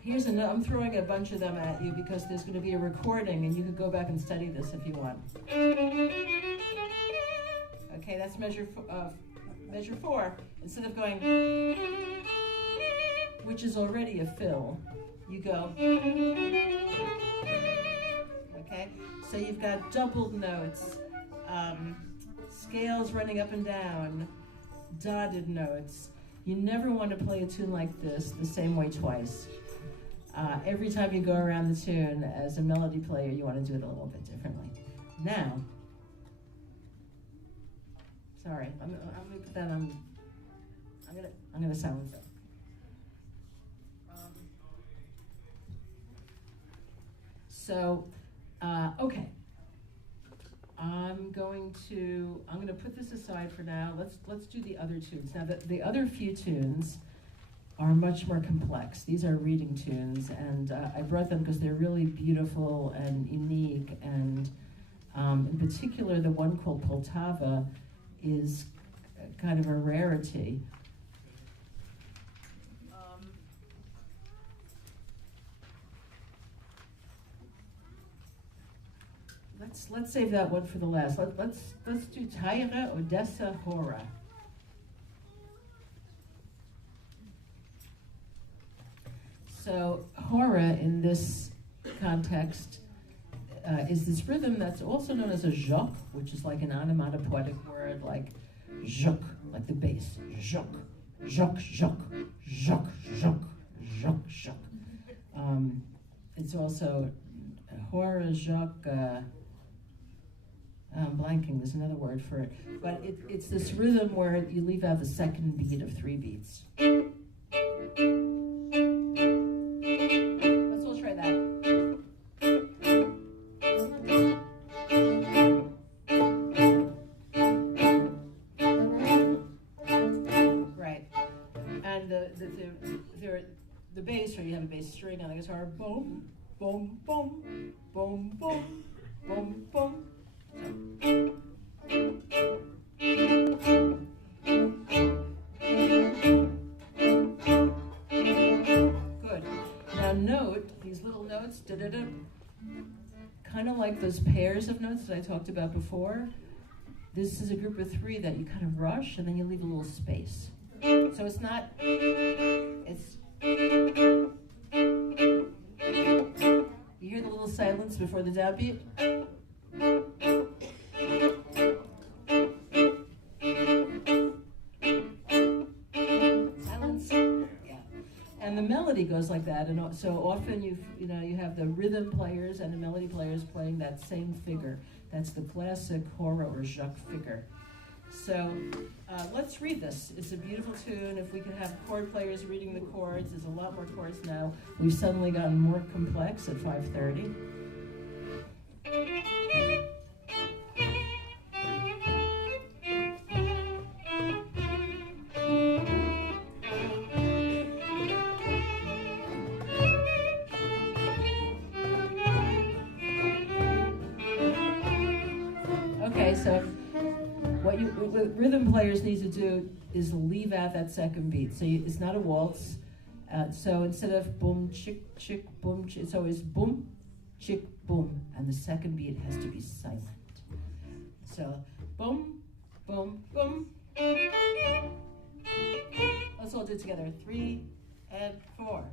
Here's another I'm throwing a bunch of them at you because there's going to be a recording, and you could go back and study this if you want. Okay, that's measure 4. Instead of going, which is already a fill, you go. Okay, so you've got doubled notes, scales running up and down, dotted notes. You never want to play a tune like this the same way twice. Every time you go around the tune as a melody player, you want to do it a little bit differently. Now, sorry, I'm gonna put that on. I'm gonna silence it. Okay. I'm gonna put this aside for now. Let's do the other tunes. Now the other few tunes are much more complex. These are reading tunes, and I brought them because they're really beautiful and unique, and in particular the one called Poltava is kind of a rarity. Let's save that one for the last. Let's do Tyre, Odessa, Hora. So Hora in this context is this rhythm that's also known as a joc, which is like an onomatopoetic word, like joc, like the bass. Joc, joc, joc, joc, joc, joc, joc. It's also Hora, joc. I'm blanking, there's another word for it. But it's this rhythm where you leave out the second beat of 3 beats. Let's all try that. Right. And the bass, or you have a bass string on the guitar, boom, boom, boom, boom, boom, boom, boom. Good. Now note these little notes, da-da-da, kind of like those pairs of notes that I talked about before. This is a group of 3 that you kind of rush and then you leave a little space. So it's not, it's, you hear the little silence before the downbeat? Silence. Yeah. And the melody goes like that, and so often you have the rhythm players and the melody players playing that same figure. That's the classic Hora or joc figure. So let's read this. It's a beautiful tune. If we could have chord players reading the chords, there's a lot more chords now. We've suddenly gotten more complex at 5:30. Okay, so what rhythm players need to do is leave out that second beat. So it's not a waltz. So instead of boom, chick, chick, boom, chick, it's always boom, chick, boom, and the second beat has to be silent. So boom, boom, boom. Let's all do it together. 3 and 4.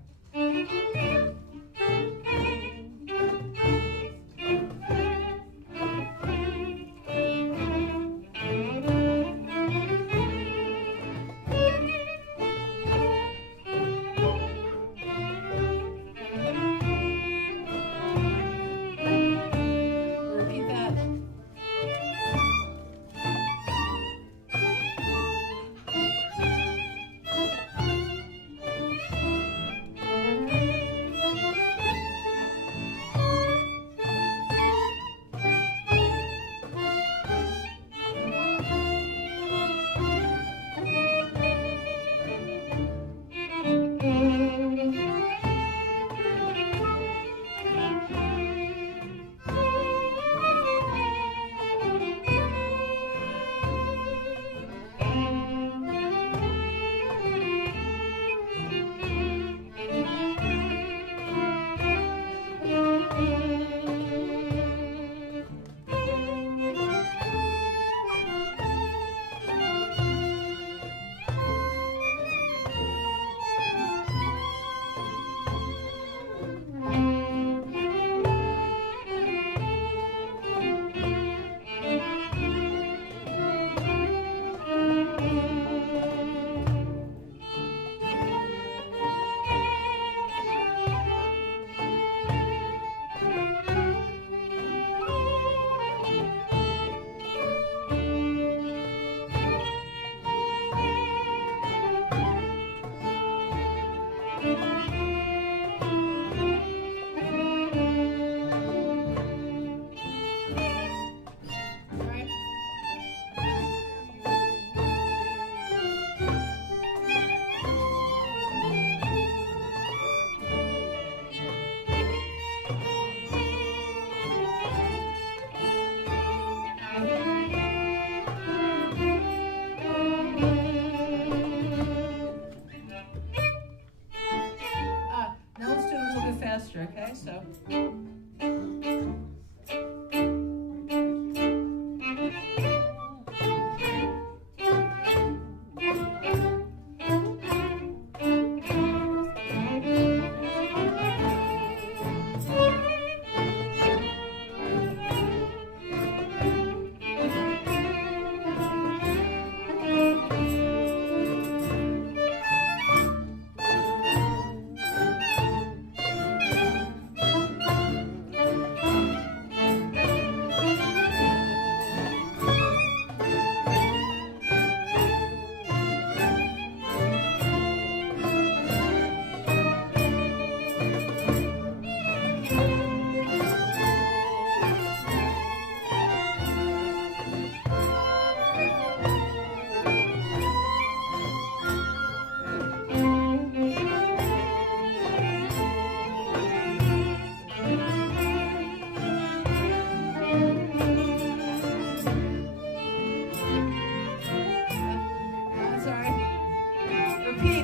try, so.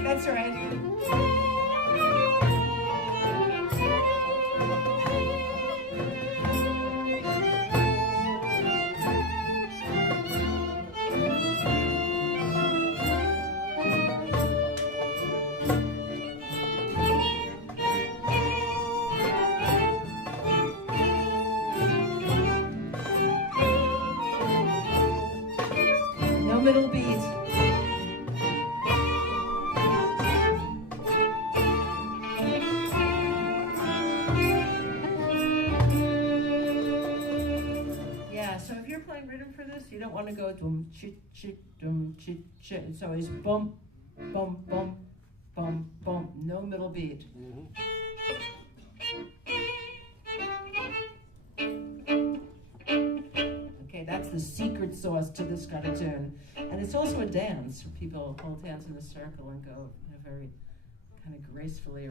That's right. No middle beat. You don't want to go dum chit chit dum chit chit. It's always bum bum bum bum bum. No middle beat. Okay, that's the secret sauce to this kind of tune, and it's also a dance. People hold hands in a circle and go very kind of gracefully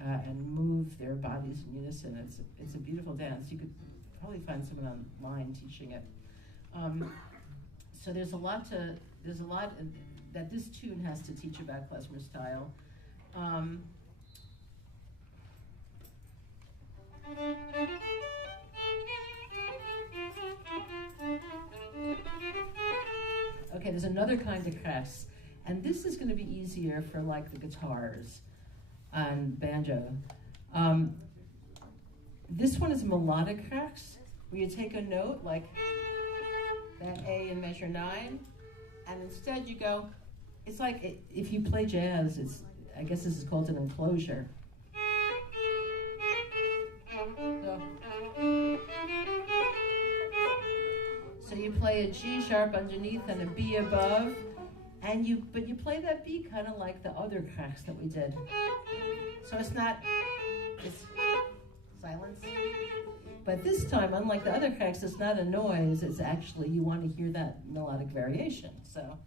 and move their bodies in unison. It's a beautiful dance. You could probably find someone online teaching it. So there's a lot that this tune has to teach about klezmer style. Okay, there's another kind of crafts, and this is going to be easier for like the guitars and banjo. This one is melodic crafts, where you take a note like that A in measure 9, and instead you go, it's like if you play jazz, I guess this is called an enclosure. So you play a G sharp underneath and a B above, but you play that B kind of like the other cracks that we did. So it's silence. But this time, unlike the other cracks, it's not a noise, it's actually, you want to hear that melodic variation. So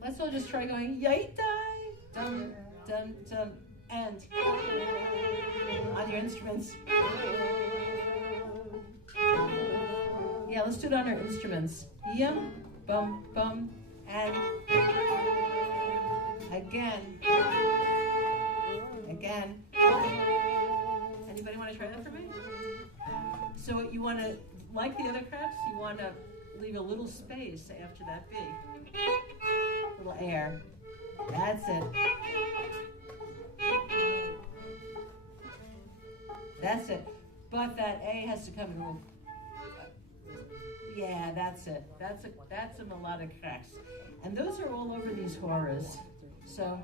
let's all just try going, yay, die, dum, dum, dum, and on your instruments. Yeah, let's do it on our instruments. Yum, bum, bum, and again. Again. Anybody want to try that for me? So you want to, like the other crafts, you want to leave a little space after that B. Little air. That's it. That's it. But that A has to come in a little. Yeah, that's it. That's a melodic crafts. And those are all over these horrors. So.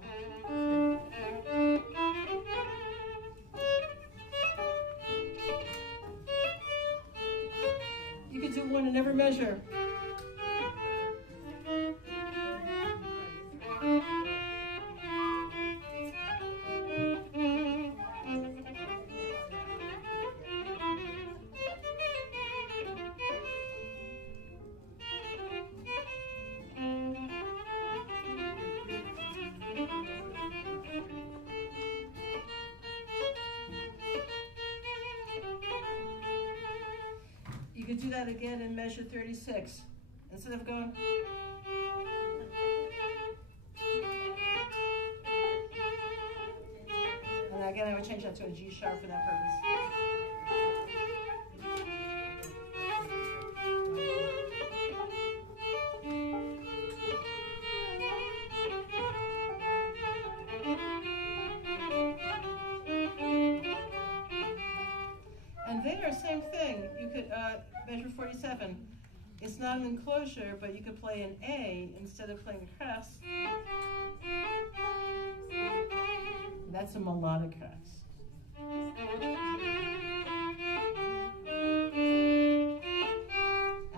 You could do one and never measure. You could do that again in measure 36. Instead of going. again, I would change that to a G sharp for that purpose. And there, same thing. You could measure 47. It's not an enclosure, but you could play an A instead of playing a crest. That's a melodic crest.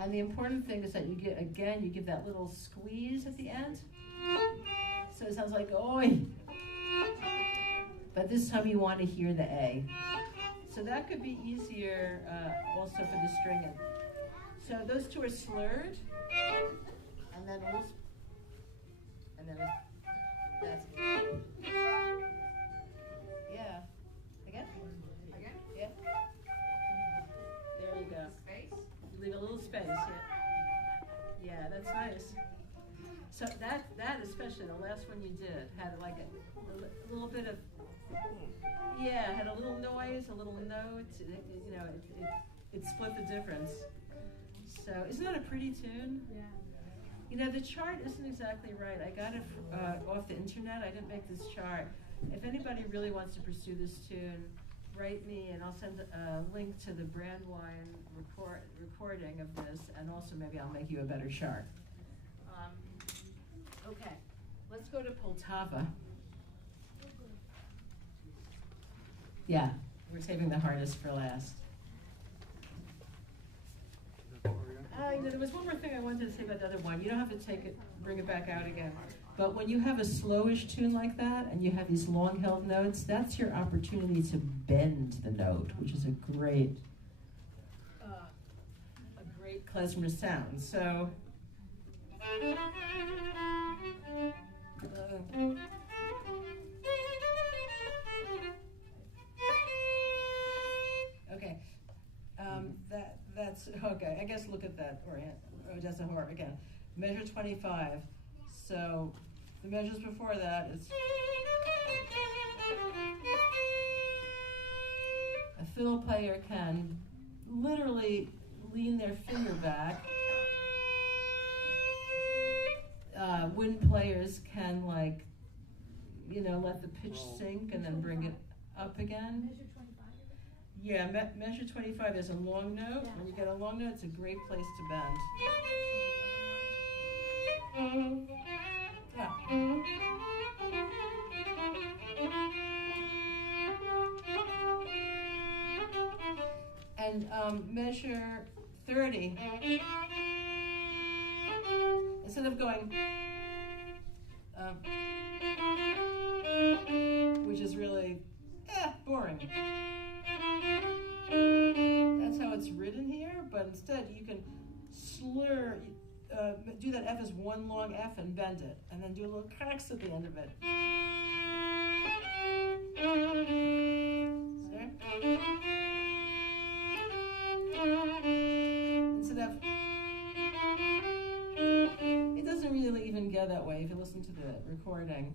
And the important thing is that you get, again, you give that little squeeze at the end. So it sounds like oi. But this time you want to hear the A. So that could be easier also for the stringing. So those two are slurred, and then that's yeah. Again? Again? Yeah. There you go. Space? Leave a little space. Yeah. Yeah, that's nice. So that especially the last one you did had like a little bit of had a little noise, a little note. It split the difference. So isn't that a pretty tune? Yeah. You know, the chart isn't exactly right. I got it off the internet. I didn't make this chart. If anybody really wants to pursue this tune, write me and I'll send a link to the Brannon recording of this, and also maybe I'll make you a better chart. Okay, let's go to Poltava. Yeah, we're saving the hardest for last. There was one more thing I wanted to say about the other one. You don't have to bring it back out again. But when you have a slowish tune like that, and you have these long-held notes, that's your opportunity to bend the note, which is a great klezmer sound. So. Okay. That's okay. I guess look at that Odessa Horror again. Measure 25. So the measures before that is a fiddle player can literally lean their finger back. Wind players can let the pitch sink and then bring it up again. Measure 25. Yeah, measure 25 is a long note. When you get a long note, it's a great place to bend. Yeah. And measure 30. Instead of going, which is really boring. That's how it's written here, but instead you can slur, do that F as one long F and bend it, and then do little cracks at the end of it. See? Instead of, it doesn't really even go that way if you listen to the recording.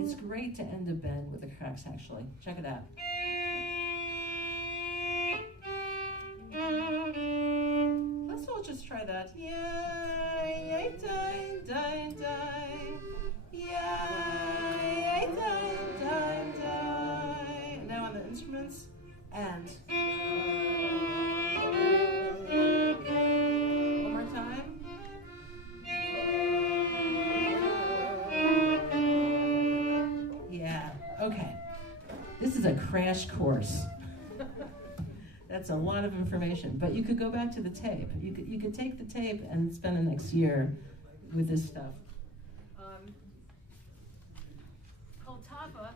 It's great to end a bend with the cracks, actually. Check it out. Let's all just try that. Yay, die, die, die. Yay, die, die, die. Now on the instruments, and. One more time. Okay, this is a crash course. That's a lot of information, but you could go back to the tape. You could take the tape and spend the next year with this stuff. Poltava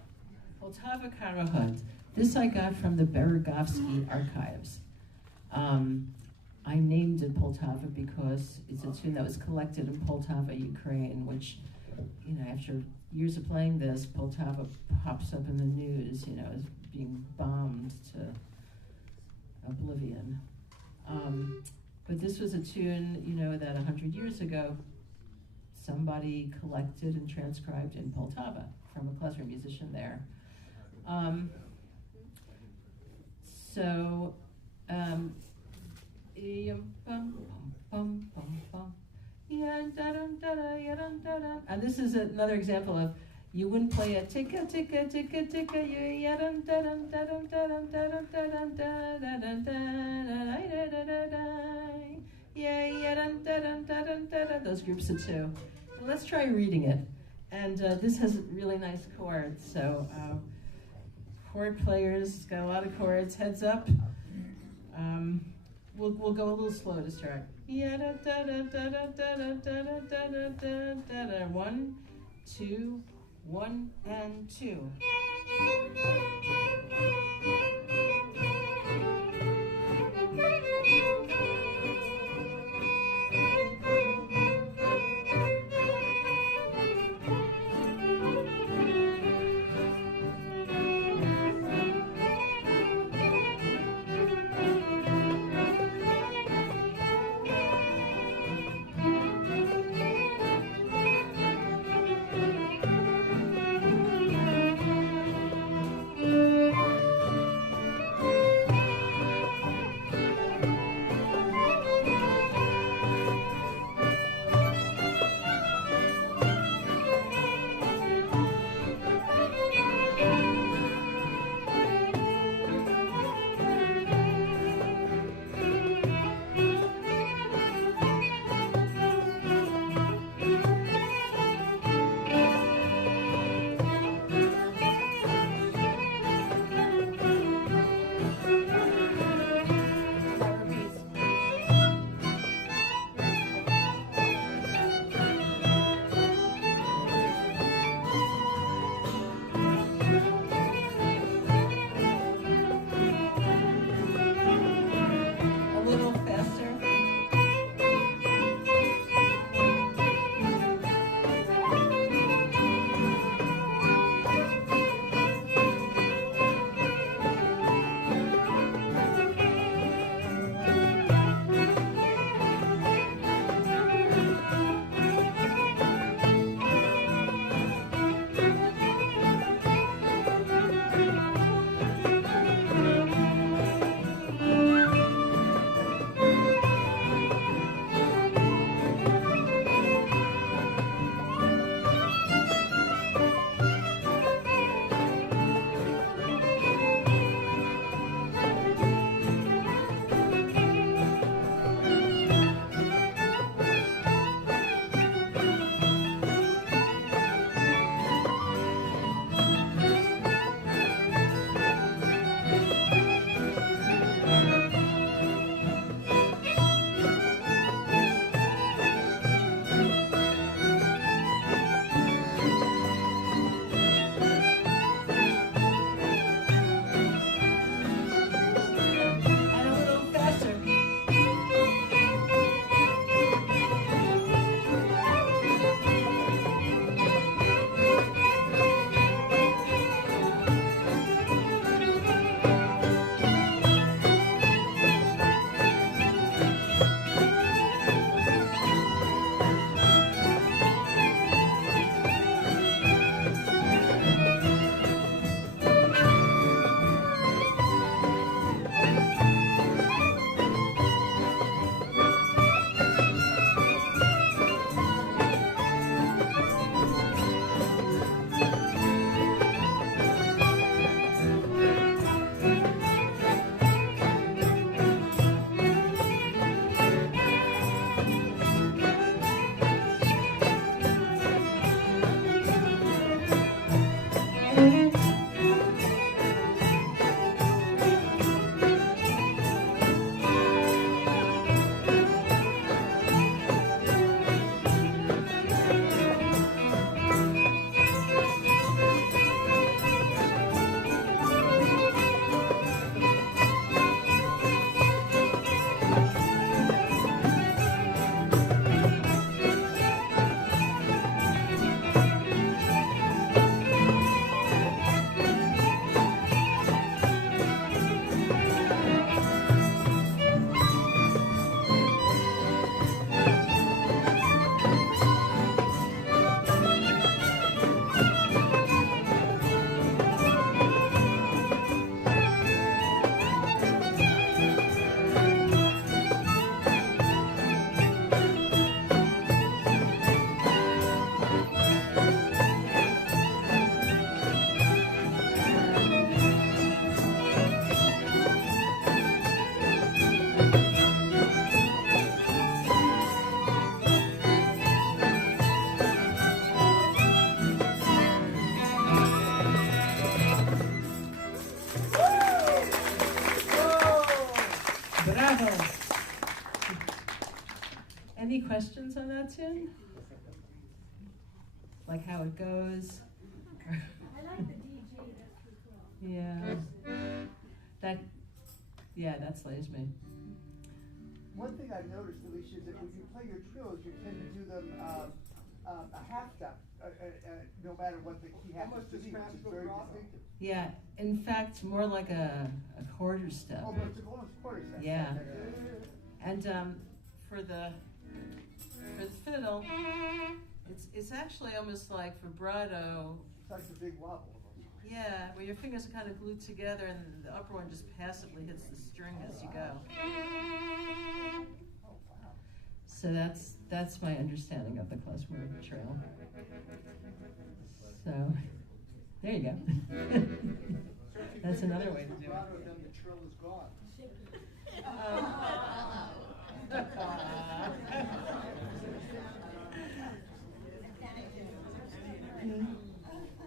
Karahut. This I got from the Beregovsky archives. I named it Poltava because it's a tune that was collected in Poltava, Ukraine, which, after years of playing this, Poltava pops up in the news, as being bombed to oblivion. But this was a tune, that 100 years ago somebody collected and transcribed in Poltava from a Klezmer musician there. And this is another example of, you wouldn't play a ticka ticka ticka ticka those groups of two. So let's try reading it. And this has really nice chords. So chord players, it's got a lot of chords. Heads up. We'll go a little slow to start. 1, 2, 1 and 2. Bravo. Any questions on that tune? Like how it goes? I like the DJ, that's pretty cool. Yeah. That slays me. One thing I've noticed, Alicia, is that when you play your trills, you tend to do them a half step, no matter what the key happens to be, which is very distinctive. Yeah, in fact, more like a quarter step. Oh, but it's a quarter step. Yeah. And for the fiddle, it's actually almost like vibrato. It's like a big wobble. Yeah, where your fingers are kind of glued together and the upper one just passively hits the string as you go. So that's my understanding of the Klezmer trail. So there you go. That's another way to do it. Then the trill is gone.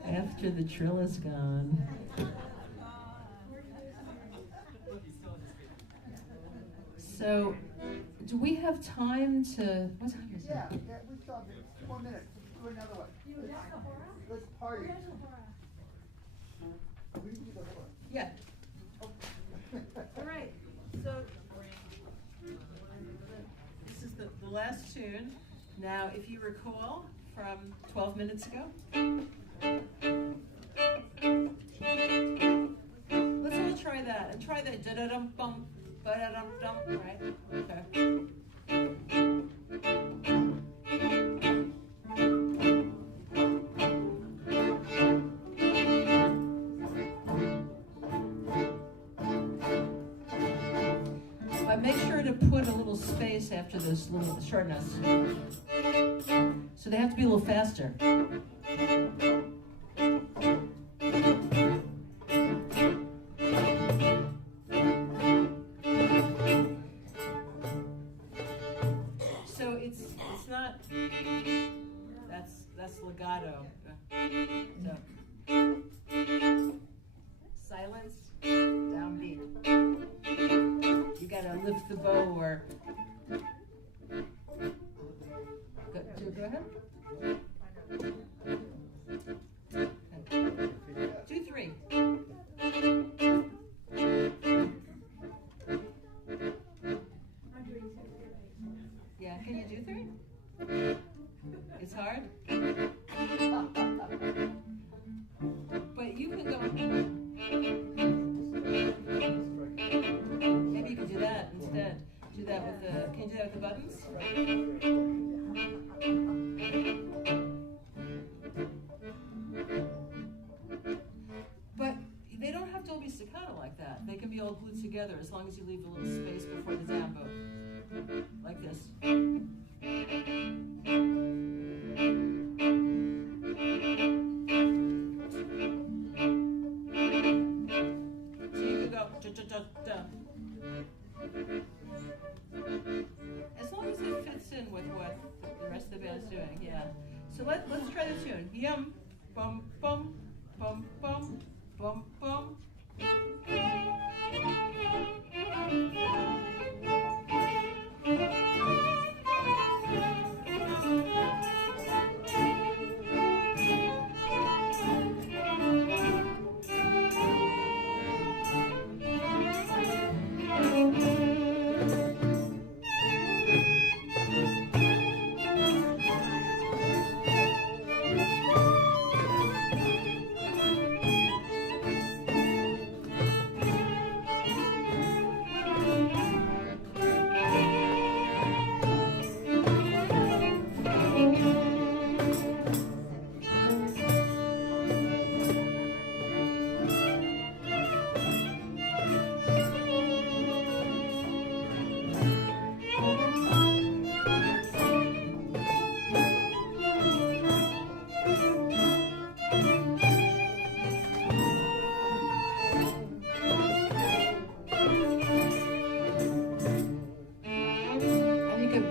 After the trill is gone. So, do we have time to, what time is it? Yeah, we still have 4 minutes. Let's do another one. Let's party. We can do the horror. Yeah. All right, so this is the last tune. Now, if you recall from 12 minutes ago, let's all try that, and try that da-da-dum-bum, ba-da-dum-dum, right? Okay. But make sure to put a little space after those little short notes. So they have to be a little faster. So it's not, that's legato. So silence, downbeat. You gotta lift the bow or go ahead. Okay. 2, 3. Yeah, can you do 3? It's hard. But you can go. Maybe you can do that instead. Do that with the. Can you do that with the buttons? But they don't have to all be staccato like that. They can be all glued together as long as you leave a little space before the down bow. Like this. So you can go da-da-da-da. As long as it fits in with what the rest of the band's doing, yeah. So let's try the tune. Yum, bum, bum, bum, bum, bum, bum.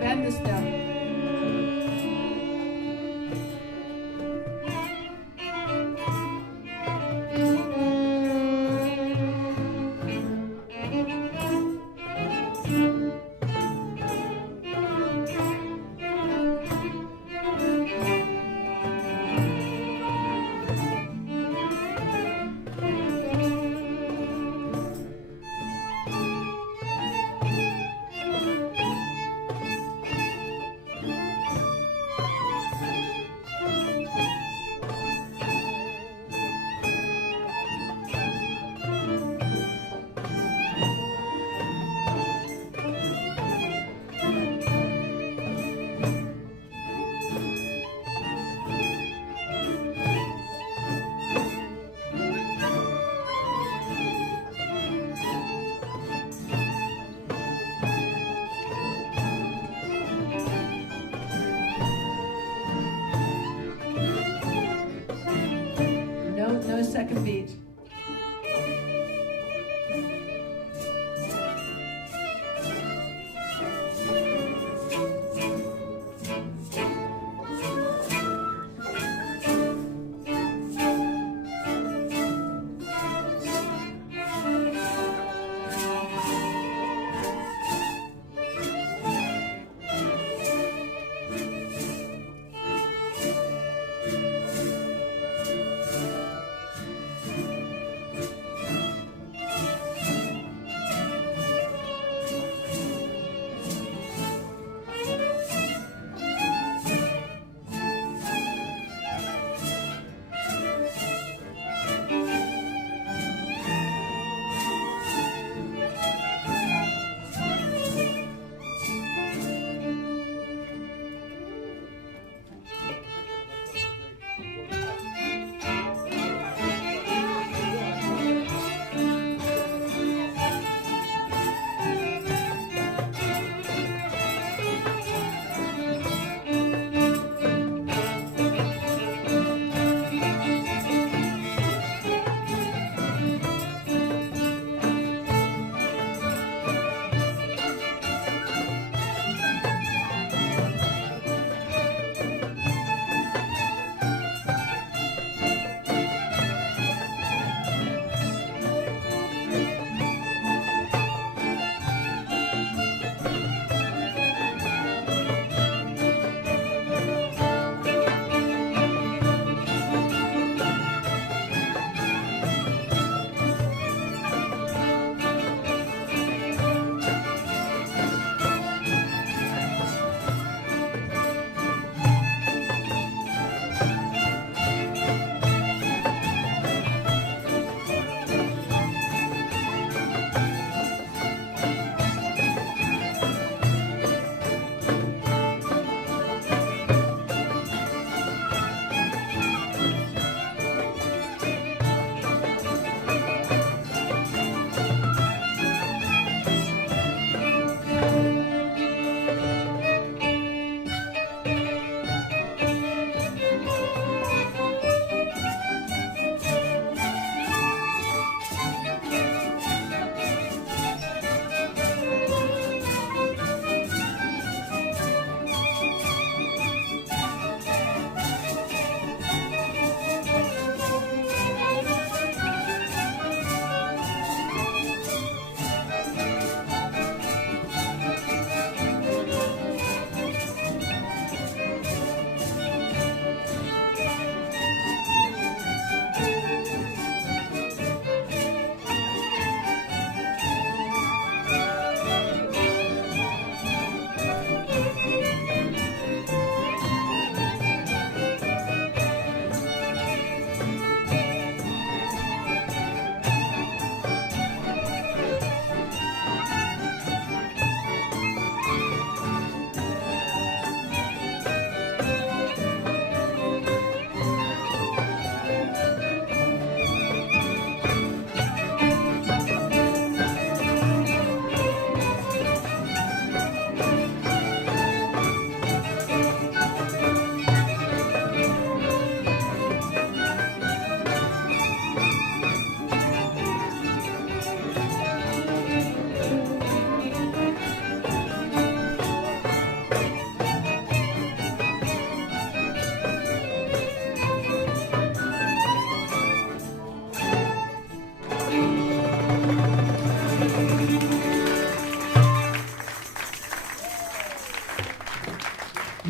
Bend this down.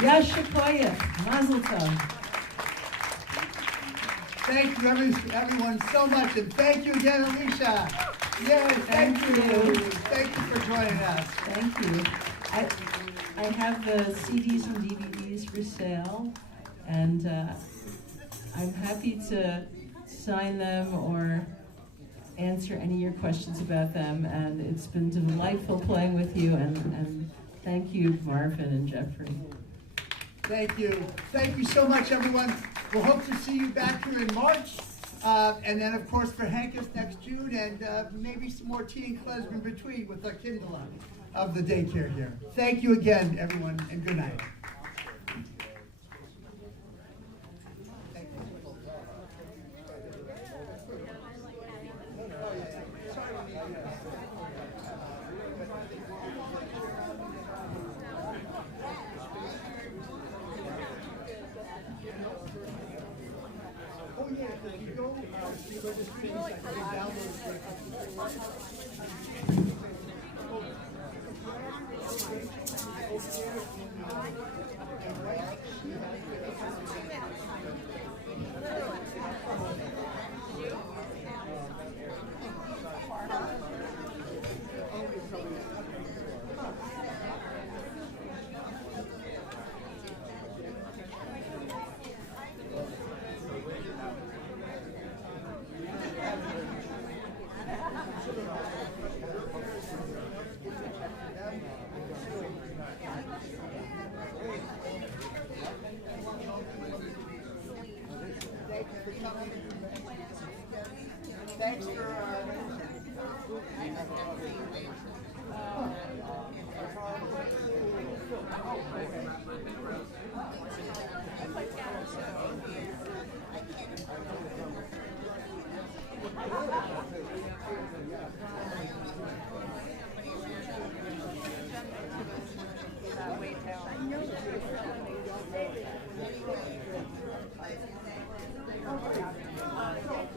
Yashikoya, Mazel Tov. Thank you, everyone, so much, and thank you again, Alicia. Yes, thank you. Thank you for joining us. Thank you. I have the CDs and DVDs for sale, and I'm happy to sign them or answer any of your questions about them. And it's been delightful playing with you, and thank you, Marvin and Jeffrey. Thank you. Thank you so much, everyone. We'll hope to see you back here in March. And then, of course, for Hankus next June, and maybe some more tea and Klezmer in between with the Kindle of the daycare here. Thank you again, everyone, and good night. Oh yeah, if you go to the registration site, you can download it.